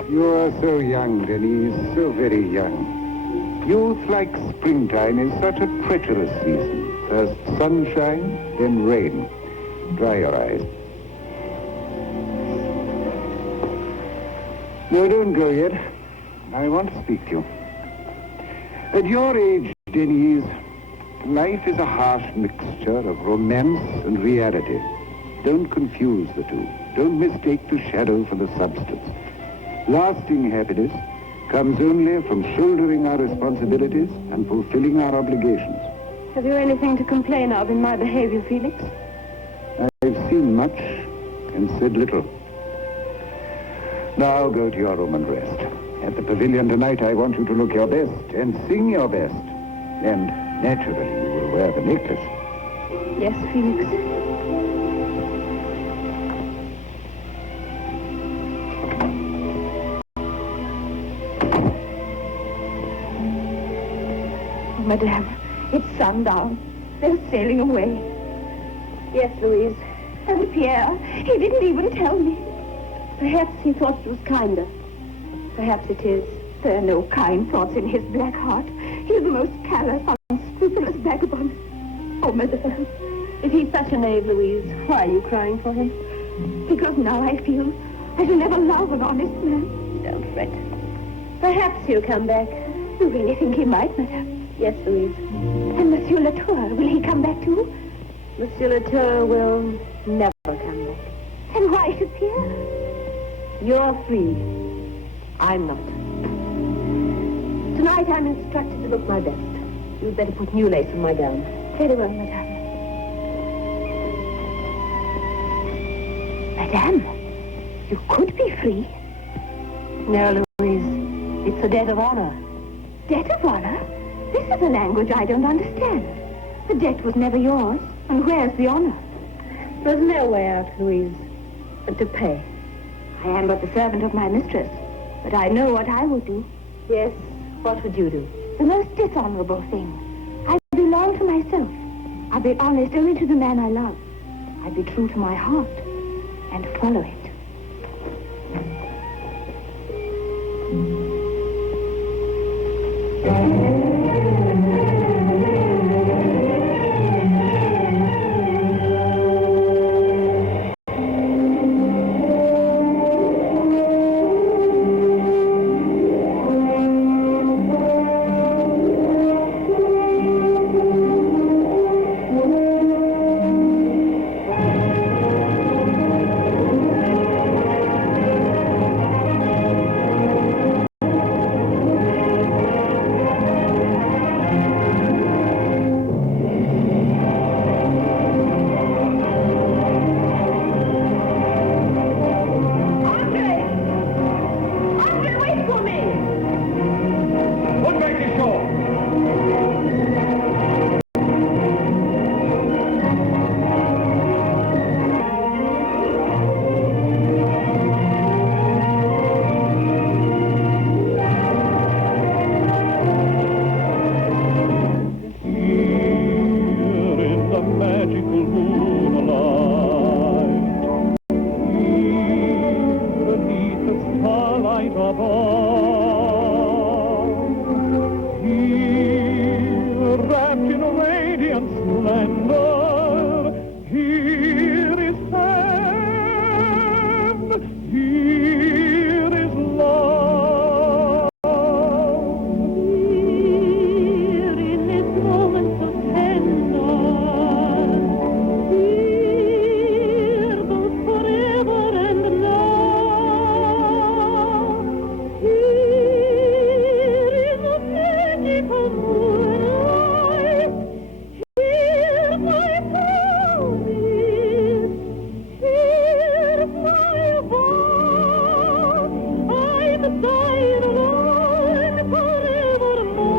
You are so young, Denise, so very young. Youth, like springtime, is such a treacherous season. First sunshine, then rain. Dry your eyes. No, don't go yet. I want to speak to you. At your age, Denise, life is a harsh mixture of romance and reality. Don't confuse the two. Don't mistake the shadow for the substance. Lasting happiness comes only from shouldering our responsibilities and fulfilling our obligations. Have you anything to complain of in my behavior, Felix? I've seen much and said little. Now go to your room and rest. At the pavilion tonight, I want you to look your best and sing your best. And naturally, you will wear the necklace. Yes, Felix. Madame, it's sundown. They're sailing away. Yes, Louise. And Pierre, he didn't even tell me. Perhaps he thought it was kinder. Perhaps it is. There are no kind thoughts in his black heart. He's the most callous, unscrupulous vagabond. Oh, Madame, if he's such a knave, Louise, why are you crying for him? Because now I feel I shall never love an honest man. Don't fret. Perhaps he'll come back. You really think he might, Madame? Yes, Louise. And Monsieur Latour, will he come back too? Monsieur Latour will never come back. And why should Pierre? You're free. I'm not. Tonight I'm instructed to look my best. You'd better put new lace on my gown. Very well, Madame. Madame, you could be free. No, Louise. It's a debt of honor. Debt of honor? This is a language I don't understand. The debt was never yours, and where's the honor? There's no way out, Louise, but to pay. I am but the servant of my mistress, but I know what I would do. Yes, what would you do? The most dishonorable thing. I belong to myself. I'll be honest only to the man I love. I'll be true to my heart and follow it. thine alone forevermore.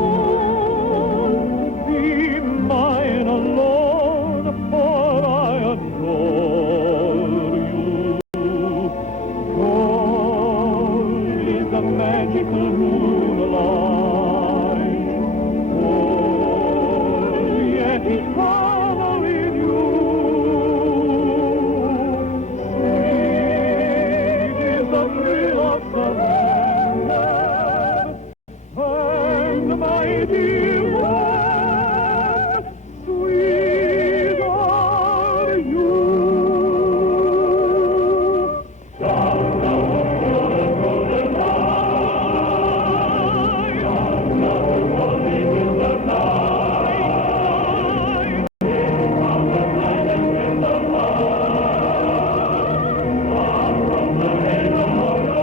Be mine alone, for I adore you. Gold is the magical moonlight. Oh, yet it's far with you. Sweet is the thrill of surrender, and my dear one, sweet are you. Down, down the golden line, down, down the golden river line, from the night and in the far from the haven of your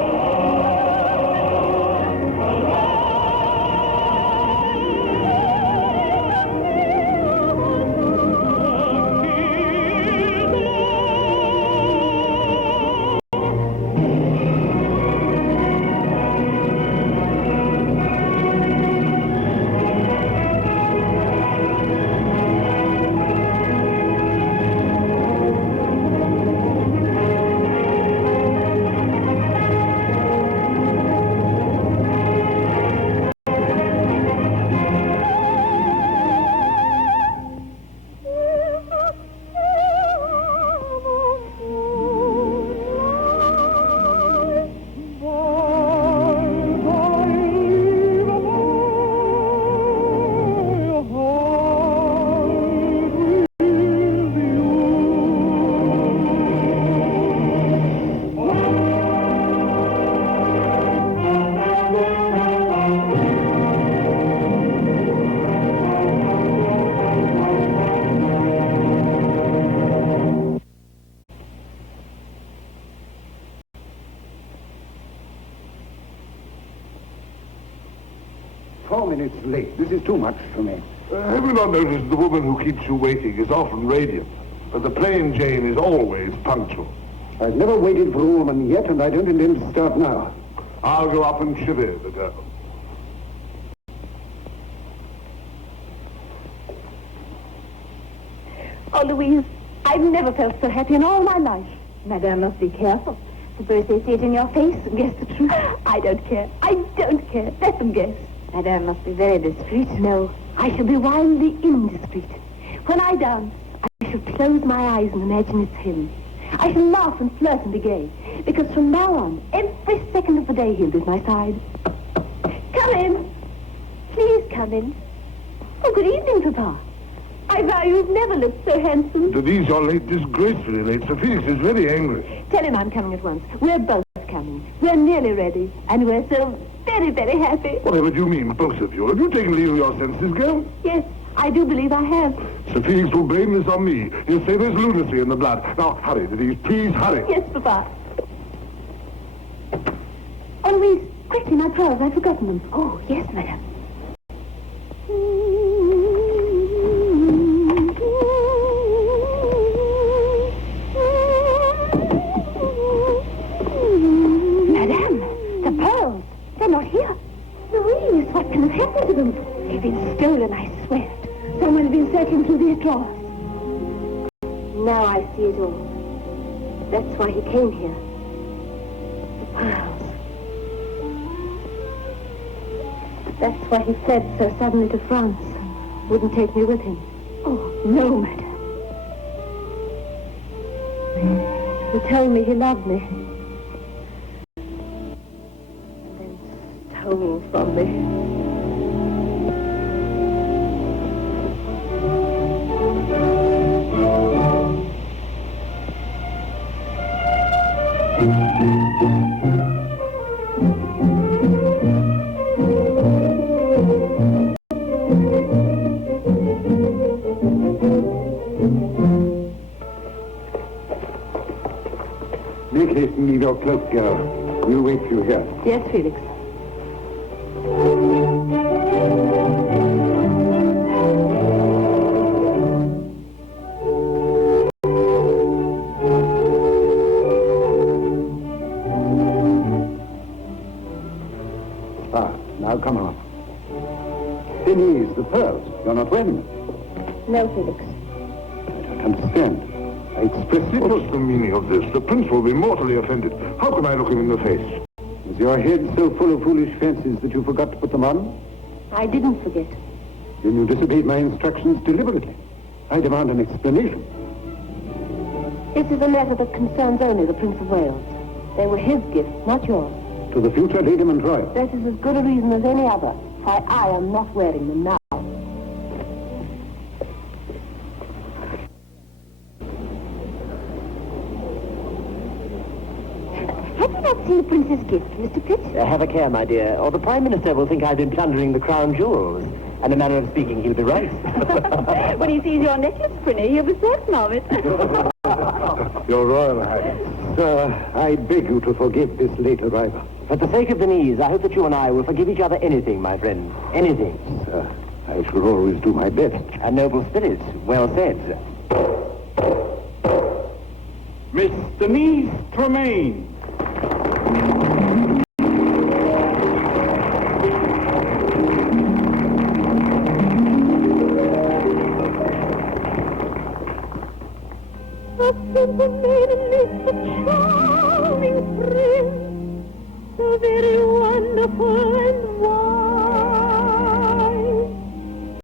Minutes late. This is too much for me. Have you not noticed the woman who keeps you waiting is often radiant, but the plain Jane is always punctual? I've never waited for a woman yet, and I don't intend to start now. I'll go up and chivvy the girl. Oh, Louise, I've never felt so happy in all my life. Madame must be careful. Suppose they see it in your face and guess the truth. I don't care. I don't care. Let them guess. Madame must be very discreet. No, I shall be wildly indiscreet. When I dance, I shall close my eyes and imagine it's him. I shall laugh and flirt and be gay, because from now on, every second of the day he'll be at my side. Come in. Please come in. Oh, good evening, Papa. I vow you've never looked so handsome. Denise, you're late, disgracefully late. Sir Felix is very angry. Tell him I'm coming at once. We're both coming. We're nearly ready, and we're so very, very happy. Whatever do you mean, both of you? Have you taken leave of your senses, girl? Yes, I do believe I have. Sir Felix will blame this on me. He'll say there's lunacy in the blood. Now, hurry, Denise, please hurry. Yes, Papa. Oh, Louise, quickly, my pearls. I've forgotten them. Oh, yes, madam. Madame, the pearls. They're not here. Louise, what can have happened to them? They've been stolen, I swear it. Someone's been searching through these drawers. Now I see it all. That's why he came here. The pearls. That's why he fled so suddenly to France and wouldn't take me with him. Oh, no, madam. He told me he loved me. And then stole from me. Make haste and leave your cloak, girl. We'll wait for you here. Yes, Felix. Now, come on. Denise, the pearls. You're not wearing them. No, Felix. I don't understand. I expressly... What's the meaning of this? The prince will be mortally offended. How can I look him in the face? Is your head so full of foolish fancies that you forgot to put them on? I didn't forget. Then you disobeyed my instructions deliberately. I demand an explanation. This is a matter that concerns only the Prince of Wales. They were his gifts, not yours. To the future Lady Montroy. That is as good a reason as any other why I am not wearing them now. Have you not seen the Prince's gift, Mr. Pitt? Have a care, my dear, or the Prime Minister will think I've been plundering the crown jewels. And in a manner of speaking, he'll be right. When he sees your necklace, Prinny, he'll be certain of it. Your Royal Highness. Sir, I beg you to forgive this late arrival. For the sake of Denise, I hope that you and I will forgive each other anything, my friend. Anything. Sir, I shall always do my best. A noble spirit. Well said. Miss Denise Tremaine. A simple maiden is a charming prince, so very wonderful and wise.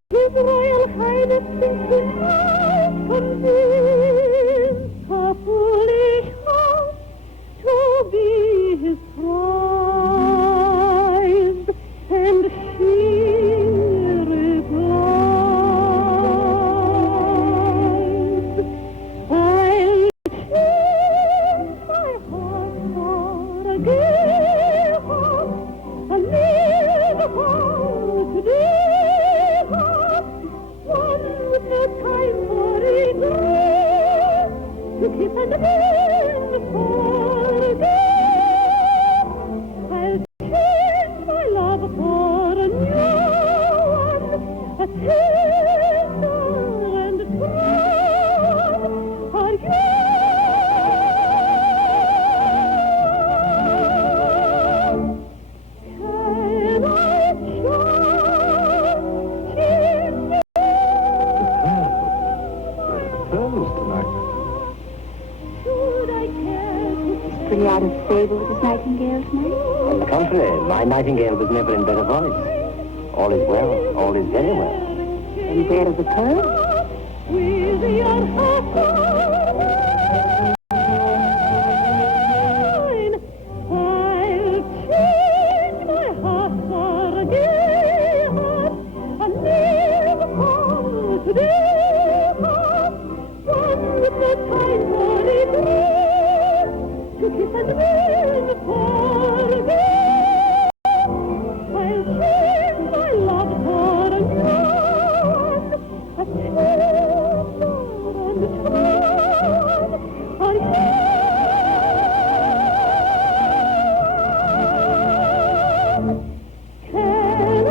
His Royal Highness thinks he might convince her foolish heart to be his prize, and she replies, I'll change my heart for a gift, a little today, one with no time for regret, to keep and then forget. I'll change my love for a new one, a tender and true, for you. Can I Pearls tonight. should I care to Pretty out of favour with this nightingale tonight? On the contrary, my nightingale was never in better voice. All is well. All is very well. And where are the pearls? with your heart mine? I'll change my heart for a gay heart, a never come today heart, one with no time for regret, to kiss and then forget. I'll change my love for a new one, a tender and true, for you. Can I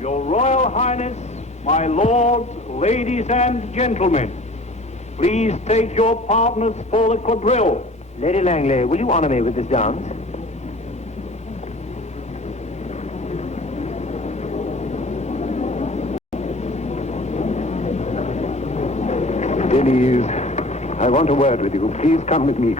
Your Royal Highness, my lords, ladies and gentlemen, please take your partners for the quadrille. Lady Langley, will you honor me with this dance? Denise, I want a word with you. Please come with me.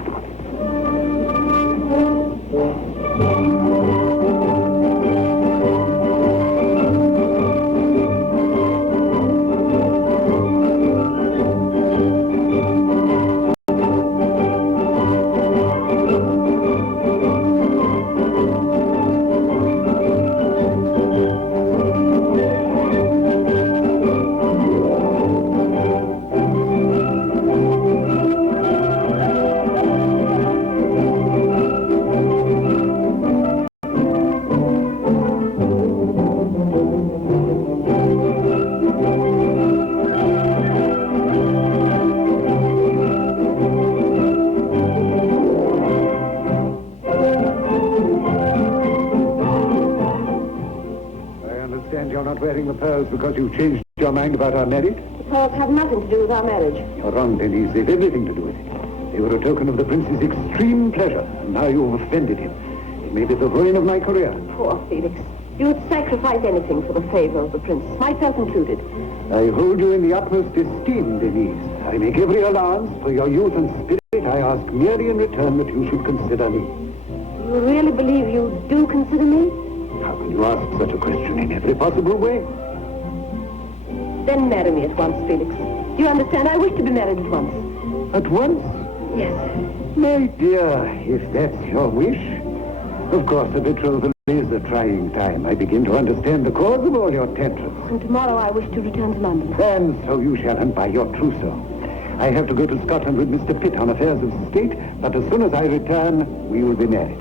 understand you're not wearing the pearls because you've changed your mind about our marriage? The pearls have nothing to do with our marriage. You're wrong, Denise. They've everything to do with it. They were a token of the prince's extreme pleasure, and now you've offended him. It may be the ruin of my career. Poor Felix. You would sacrifice anything for the favor of the prince, myself included. I hold you in the utmost esteem, Denise. I make every allowance for your youth and spirit. I ask merely in return that you should consider me. You really believe you do consider me? How can you ask such a question in every possible way? Then marry me at once, Felix. You understand? I wish to be married at once. At once? Yes. My dear, if that's your wish. Of course, the betrothal is a trying time. I begin to understand the cause of all your tantrums. And tomorrow I wish to return to London. And so you shall, and by your trousseau. I have to go to Scotland with Mr. Pitt on affairs of state, but as soon as I return, we will be married.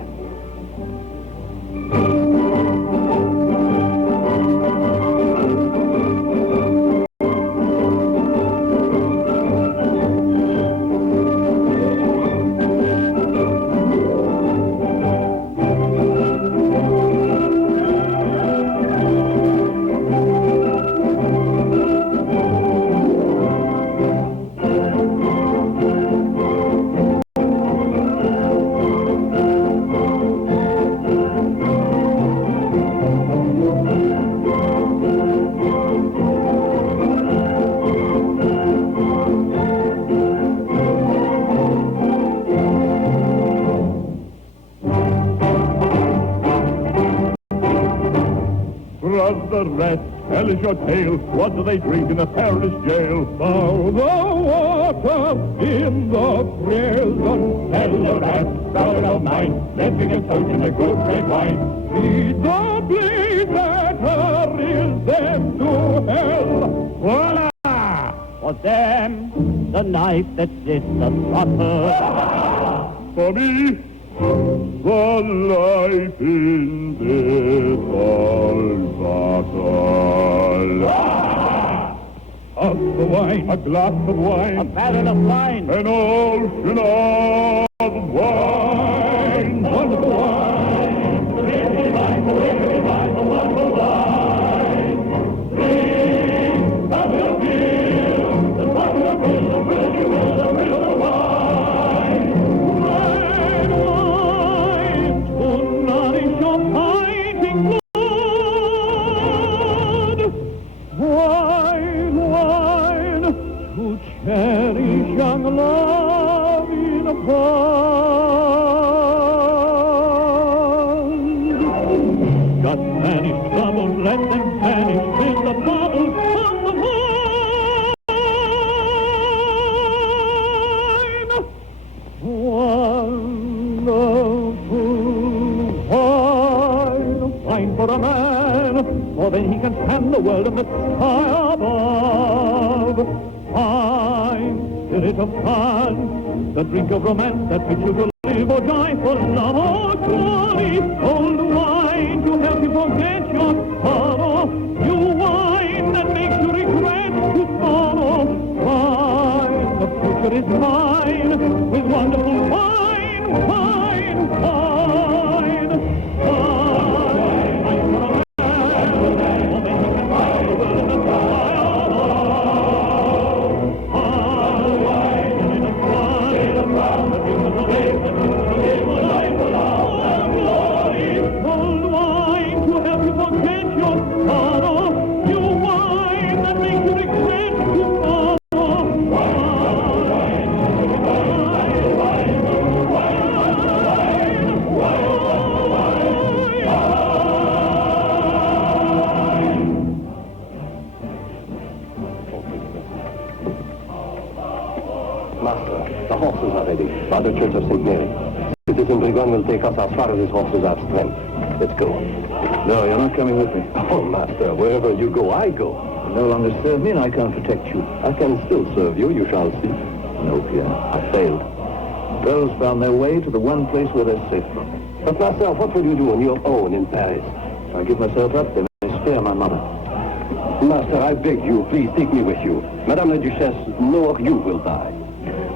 Rat, tell us your tale. What do they drink in a Paris jail? Bow the water in the prison. Tell the rat, son of mine, lifting a toast in a good red wine. Feed the blaze that hurries them to hell. Voila! For them, the knife that slits the throttle. For me, the life in this old bottle. Up the wine, a glass of wine, a barrel of wine, an ocean of wine. Wonderful wine, really wine, wonderful wine. Drink, I will feel the popular will you will the wine. Cherish young love in a bond. Just vanish troubles, let them vanish. Fill the bubbles from the wine. Wonderful wine, fine for a man, for then he can stand the world and the sky above. Fine, spirit of fun, the drink of romance that makes you to live or die for love or glory. Old wine to help you forget your sorrow. New wine that makes you regret tomorrow. Wine, the future is mine with wonderful wine, wine, wine. By the Church of St. Mary. Citizen Brigand will take us as far as his horses have strength. Let's go. No, you're not coming with me. Oh, Master, wherever you go, I go. You no longer serve me and I can't protect you. I can still serve you, you shall see. No, Pierre, I failed. Girls found their way to the one place where they're safe from me. But, Master, what will you do on your own in Paris? If I give myself up, they may spare my mother. Master, I beg you, please take me with you. Madame la Duchesse, nor you will die.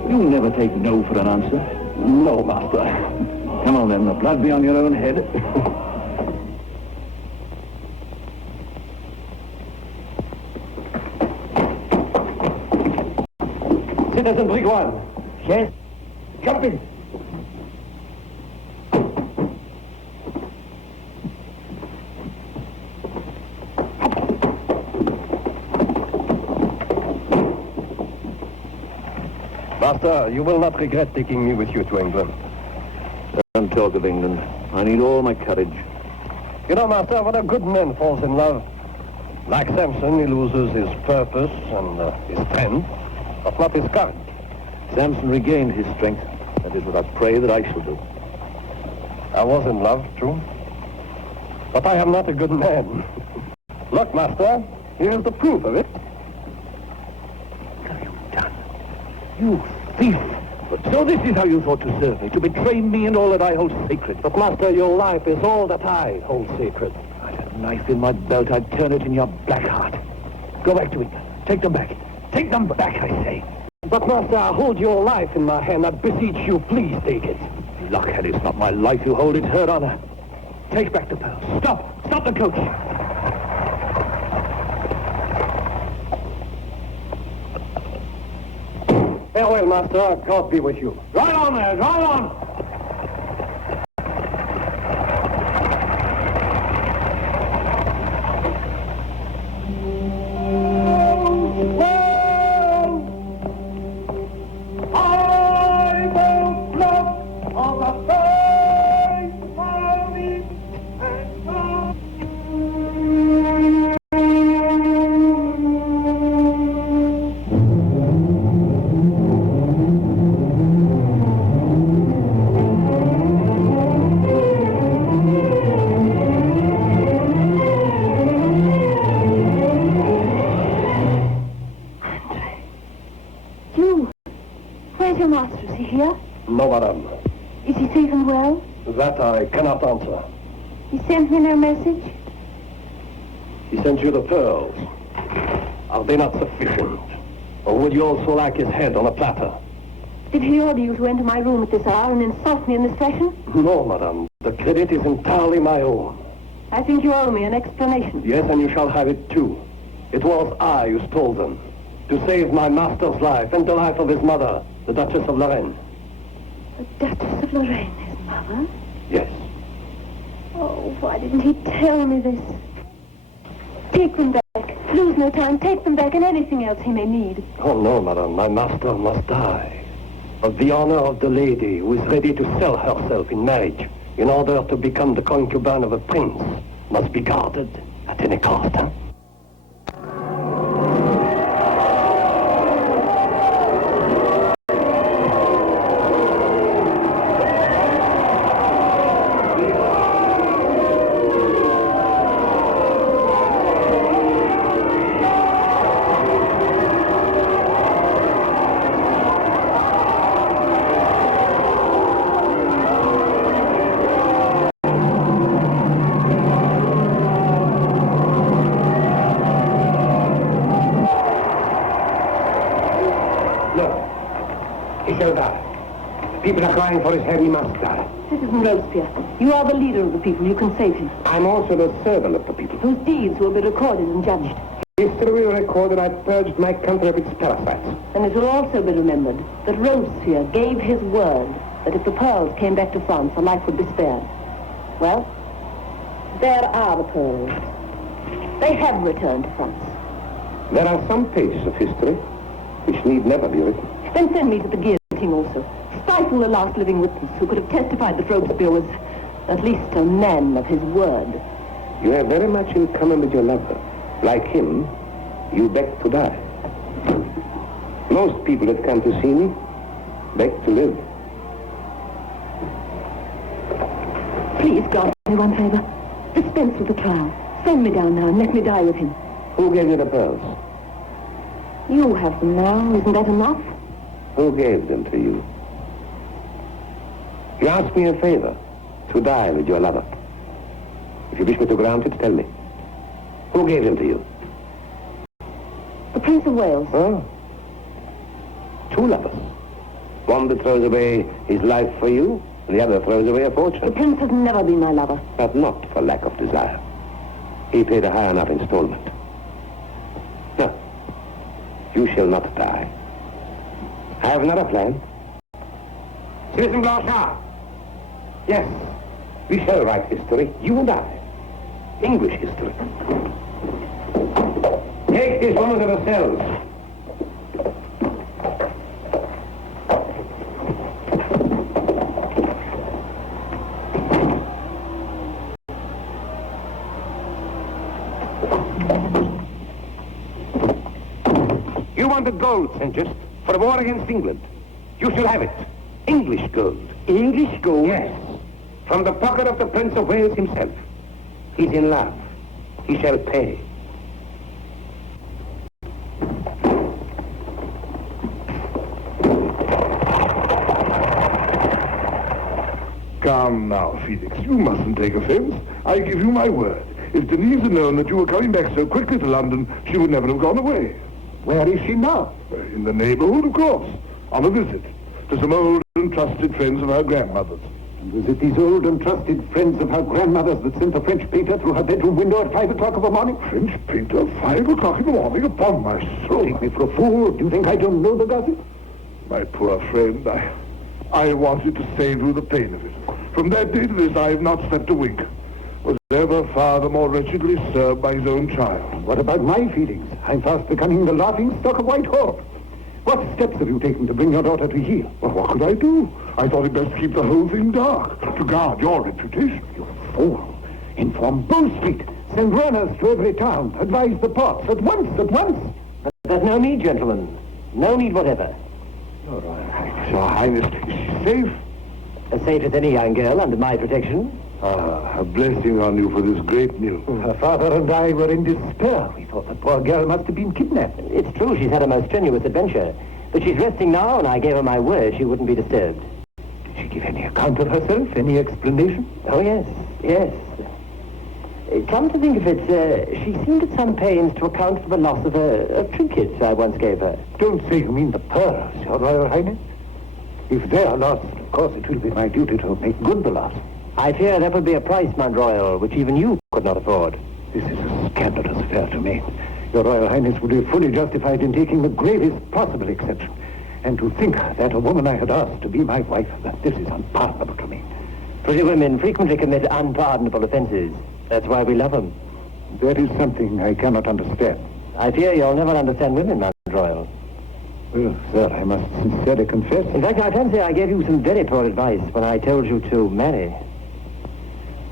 You never take no for an answer. No, Master. Come on, then. The blood be on your own head. Citizen Brigouin. Yes? Jump in. Master, you will not regret taking me with you to England. Don't talk of England. I need all my courage. You know, Master, when a good man falls in love, like Samson, he loses his purpose and his strength, but not his courage. Samson regained his strength. That is what I pray that I shall do. I was in love, true, but I am not a good man. Look, Master, here's the proof of it. What have you done? You thief! So this is how you thought to serve me, to betray me and all that I hold sacred. But, Master, your life is all that I hold sacred. I had a knife in my belt, I'd turn it in your black heart. Go back to England. Take them back. Take them back, I say. But, Master, I hold your life in my hand. I beseech you, please take it. Blockhead, it's not my life you hold, it's her honor. Take back the pearls. Stop! Stop the coach! Farewell, Master. God be with you. Right on there, right on! No, madame. Is he safe and well? That I cannot answer. He sent me no message? He sent you the pearls. Are they not sufficient? Or would you also like his head on a platter? Did he order you to enter my room at this hour and insult me in this fashion? No, madame. The credit is entirely my own. I think you owe me an explanation. Yes, and you shall have it too. It was I who stole them. To save my master's life and the life of his mother, the Duchess of Lorraine. The Duchess of Lorraine, his mother? Yes. Oh, why didn't he tell me this? Take them back. Lose no time. Take them back and anything else he may need. Oh, no, madame. My master must die. But the honor of the lady who is ready to sell herself in marriage in order to become the concubine of a prince must be guarded at any cost. Huh? People are crying for his head, he must die. Citizen Robespierre, you are the leader of the people. You can save him. I'm also the servant of the people. Whose deeds will be recorded and judged. History will record that I purged my country of its parasites. And it will also be remembered that Robespierre gave his word that if the pearls came back to France, a life would be spared. Well, there are the pearls. They have returned to France. There are some pages of history which need never be written. Then send me to the guillotine also. Stifle the last living witness who could have testified that Robespierre was at least a man of his word. You have very much in common with your lover. Like him, you beg to die. Most people that come to see me beg to live. Please, grant me one favor. Dispense with the trial. Send me down now and let me die with him. Who gave you the pearls? You have them now. Isn't that enough? Who gave them to you? You ask me a favor, to die with your lover. If you wish me to grant it, tell me. Who gave them to you? The Prince of Wales. Oh. Two lovers. One that throws away his life for you, and the other throws away a The fortune. Prince has never been my lover. But not for lack of desire. He paid a high enough installment. No. You shall not die. I have another plan. Citizen Blanchard. Yes, we shall write history, you and I. English history. Take this woman to the cells. You want the gold, St. for the war against England. You shall have it. English gold. English gold? Yes. From the pocket of the Prince of Wales himself. He's in love. He shall pay. Come now, Felix. You mustn't take offense. I give you my word. If Denise had known that you were coming back so quickly to London, she would never have gone away. Where is she now? In the neighborhood, of course. On a visit to some old and trusted friends of her grandmother's. And was it these old and trusted friends of her grandmother's that sent the French painter through her bedroom window at 5 o'clock of the morning? French painter? 5 o'clock in the morning? Upon my soul. Take me for a fool. Do you think I don't know the gossip? My poor friend, I wanted to save you the pain of it. From that day to this, I have not slept a wink. Was ever father more wretchedly served by his own child? What about my feelings? I'm fast becoming the laughing stock of Whitehall. What steps have you taken to bring your daughter to heel? Well, what could I do? I thought it best to keep the whole thing dark, to guard your reputation. You fool. Inform Bow Street. Send runners to every town. Advise the ports. At once, at once. There's no need, gentlemen. No need whatever. Your Royal Highness. Your Highness, is she safe? As safe as any young girl under my protection. Ah, a blessing on you for this great news. Her father and I were in despair. We thought the poor girl must have been kidnapped. It's true she's had a most strenuous adventure. But she's resting now, and I gave her my word she wouldn't be disturbed. Did she give any account of herself? Any explanation? Oh, yes. Come to think of it, she seemed at some pains to account for the loss of a trinket I once gave her. Don't say you mean the pearls, Your Royal Highness. If they are lost, of course it will be my duty to make good the loss. I fear that would be a price, Mount Royal, which even you could not afford. This is a scandalous affair to me. Your Royal Highness would be fully justified in taking the gravest possible exception. And to think that a woman I had asked to be my wife, that this is unpardonable to me. Pretty women frequently commit unpardonable offenses. That's why we love them. That is something I cannot understand. I fear you'll never understand women, Mount Royal. Well, sir, I must sincerely confess. In fact, I fancy I gave you some very poor advice when I told you to marry.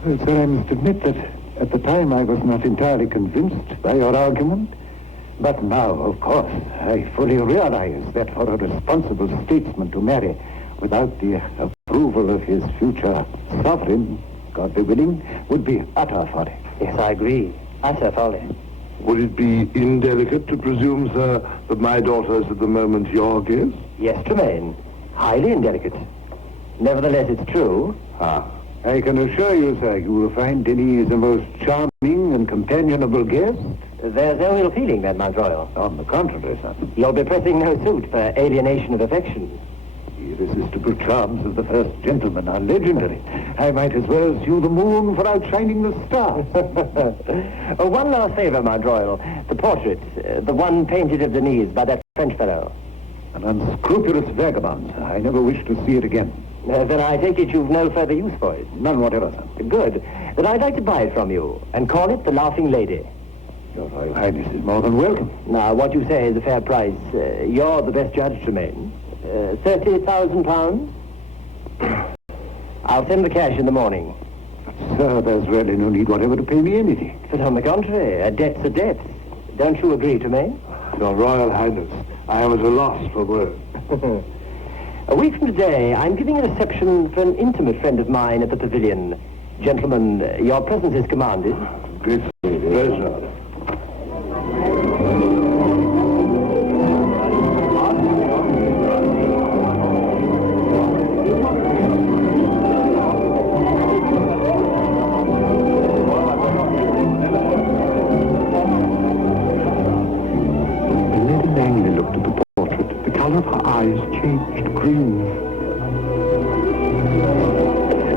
Well, sir, I must admit that at the time I was not entirely convinced by your argument. But now, of course, I fully realize that for a responsible statesman to marry without the approval of his future sovereign, God be willing, would be utter folly. Yes, I agree. Utter folly. Would it be indelicate to presume, sir, that my daughter is at the moment your guest? Yes, Tremaine. Highly indelicate. Nevertheless, it's true. I can assure you, sir, you will find Denise a most charming and companionable guest. There's no ill feeling then, Mount Royal. On the contrary, sir. You'll be pressing no suit for alienation of affection. The irresistible charms of the first gentleman are legendary. I might as well sue the moon for outshining the stars. One last favor, Mount Royal. The portrait, the one painted of Denise by that French fellow. An unscrupulous vagabond. I never wish to see it again. Then I take it you've no further use for it. None whatever, sir. Good. Then I'd like to buy it from you and call it the Laughing Lady. Your Royal Highness is more than welcome. Now, what you say is a fair price. You're the best judge, Tremaine. 30,000 pounds? I'll send the cash in the morning. Sir, there's really no need whatever to pay me anything. But on the contrary, a debt's a debt. Don't you agree, Tremaine? Your Royal Highness, I am at a loss for words. A week from today, I'm giving a reception for an intimate friend of mine at the pavilion. Gentlemen, your presence is commanded. Great pleasure.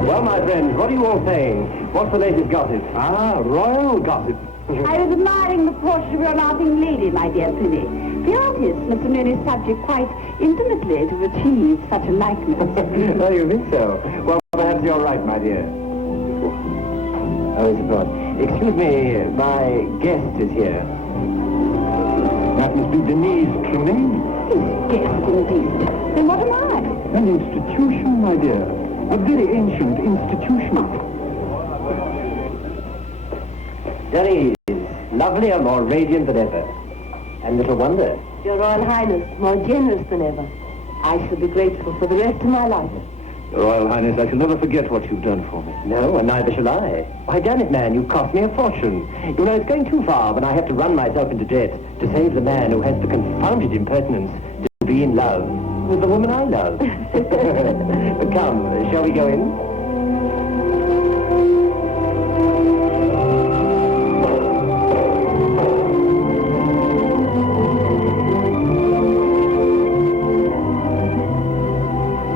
Well, my friends, what are you all saying? What's the latest gossip? Royal gossip. I was admiring the portrait of your laughing lady, my dear Pliny. The artist must have known his subject quite intimately to have achieved such a likeness. Oh, you think so? Well, perhaps you're right, my dear. Oh, is it not? Excuse me, my guest is here. That must be Denise Tremaine. Yes, indeed. Then what am I? An institution, my dear. A very ancient institution. Denise, lovelier, more radiant than ever. And little wonder. Your Royal Highness, more generous than ever. I shall be grateful for the rest of my life. Your Royal Highness, I shall never forget what you've done for me. No, and neither shall I. Why, damn it, man, you cost me a fortune. You know, it's going too far when I have to run myself into debt to save the man who has the confounded impertinence to be in love with the woman I love. Come, shall we go in?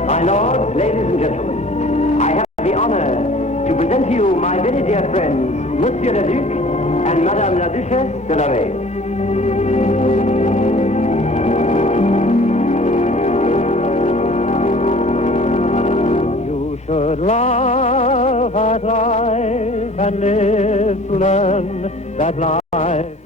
My lords, ladies and gentlemen, I have the honor to present to you my very dear friends, Monsieur le Duc and Madame la Duchesse de Lorraine. You should laugh at life and live to learn that life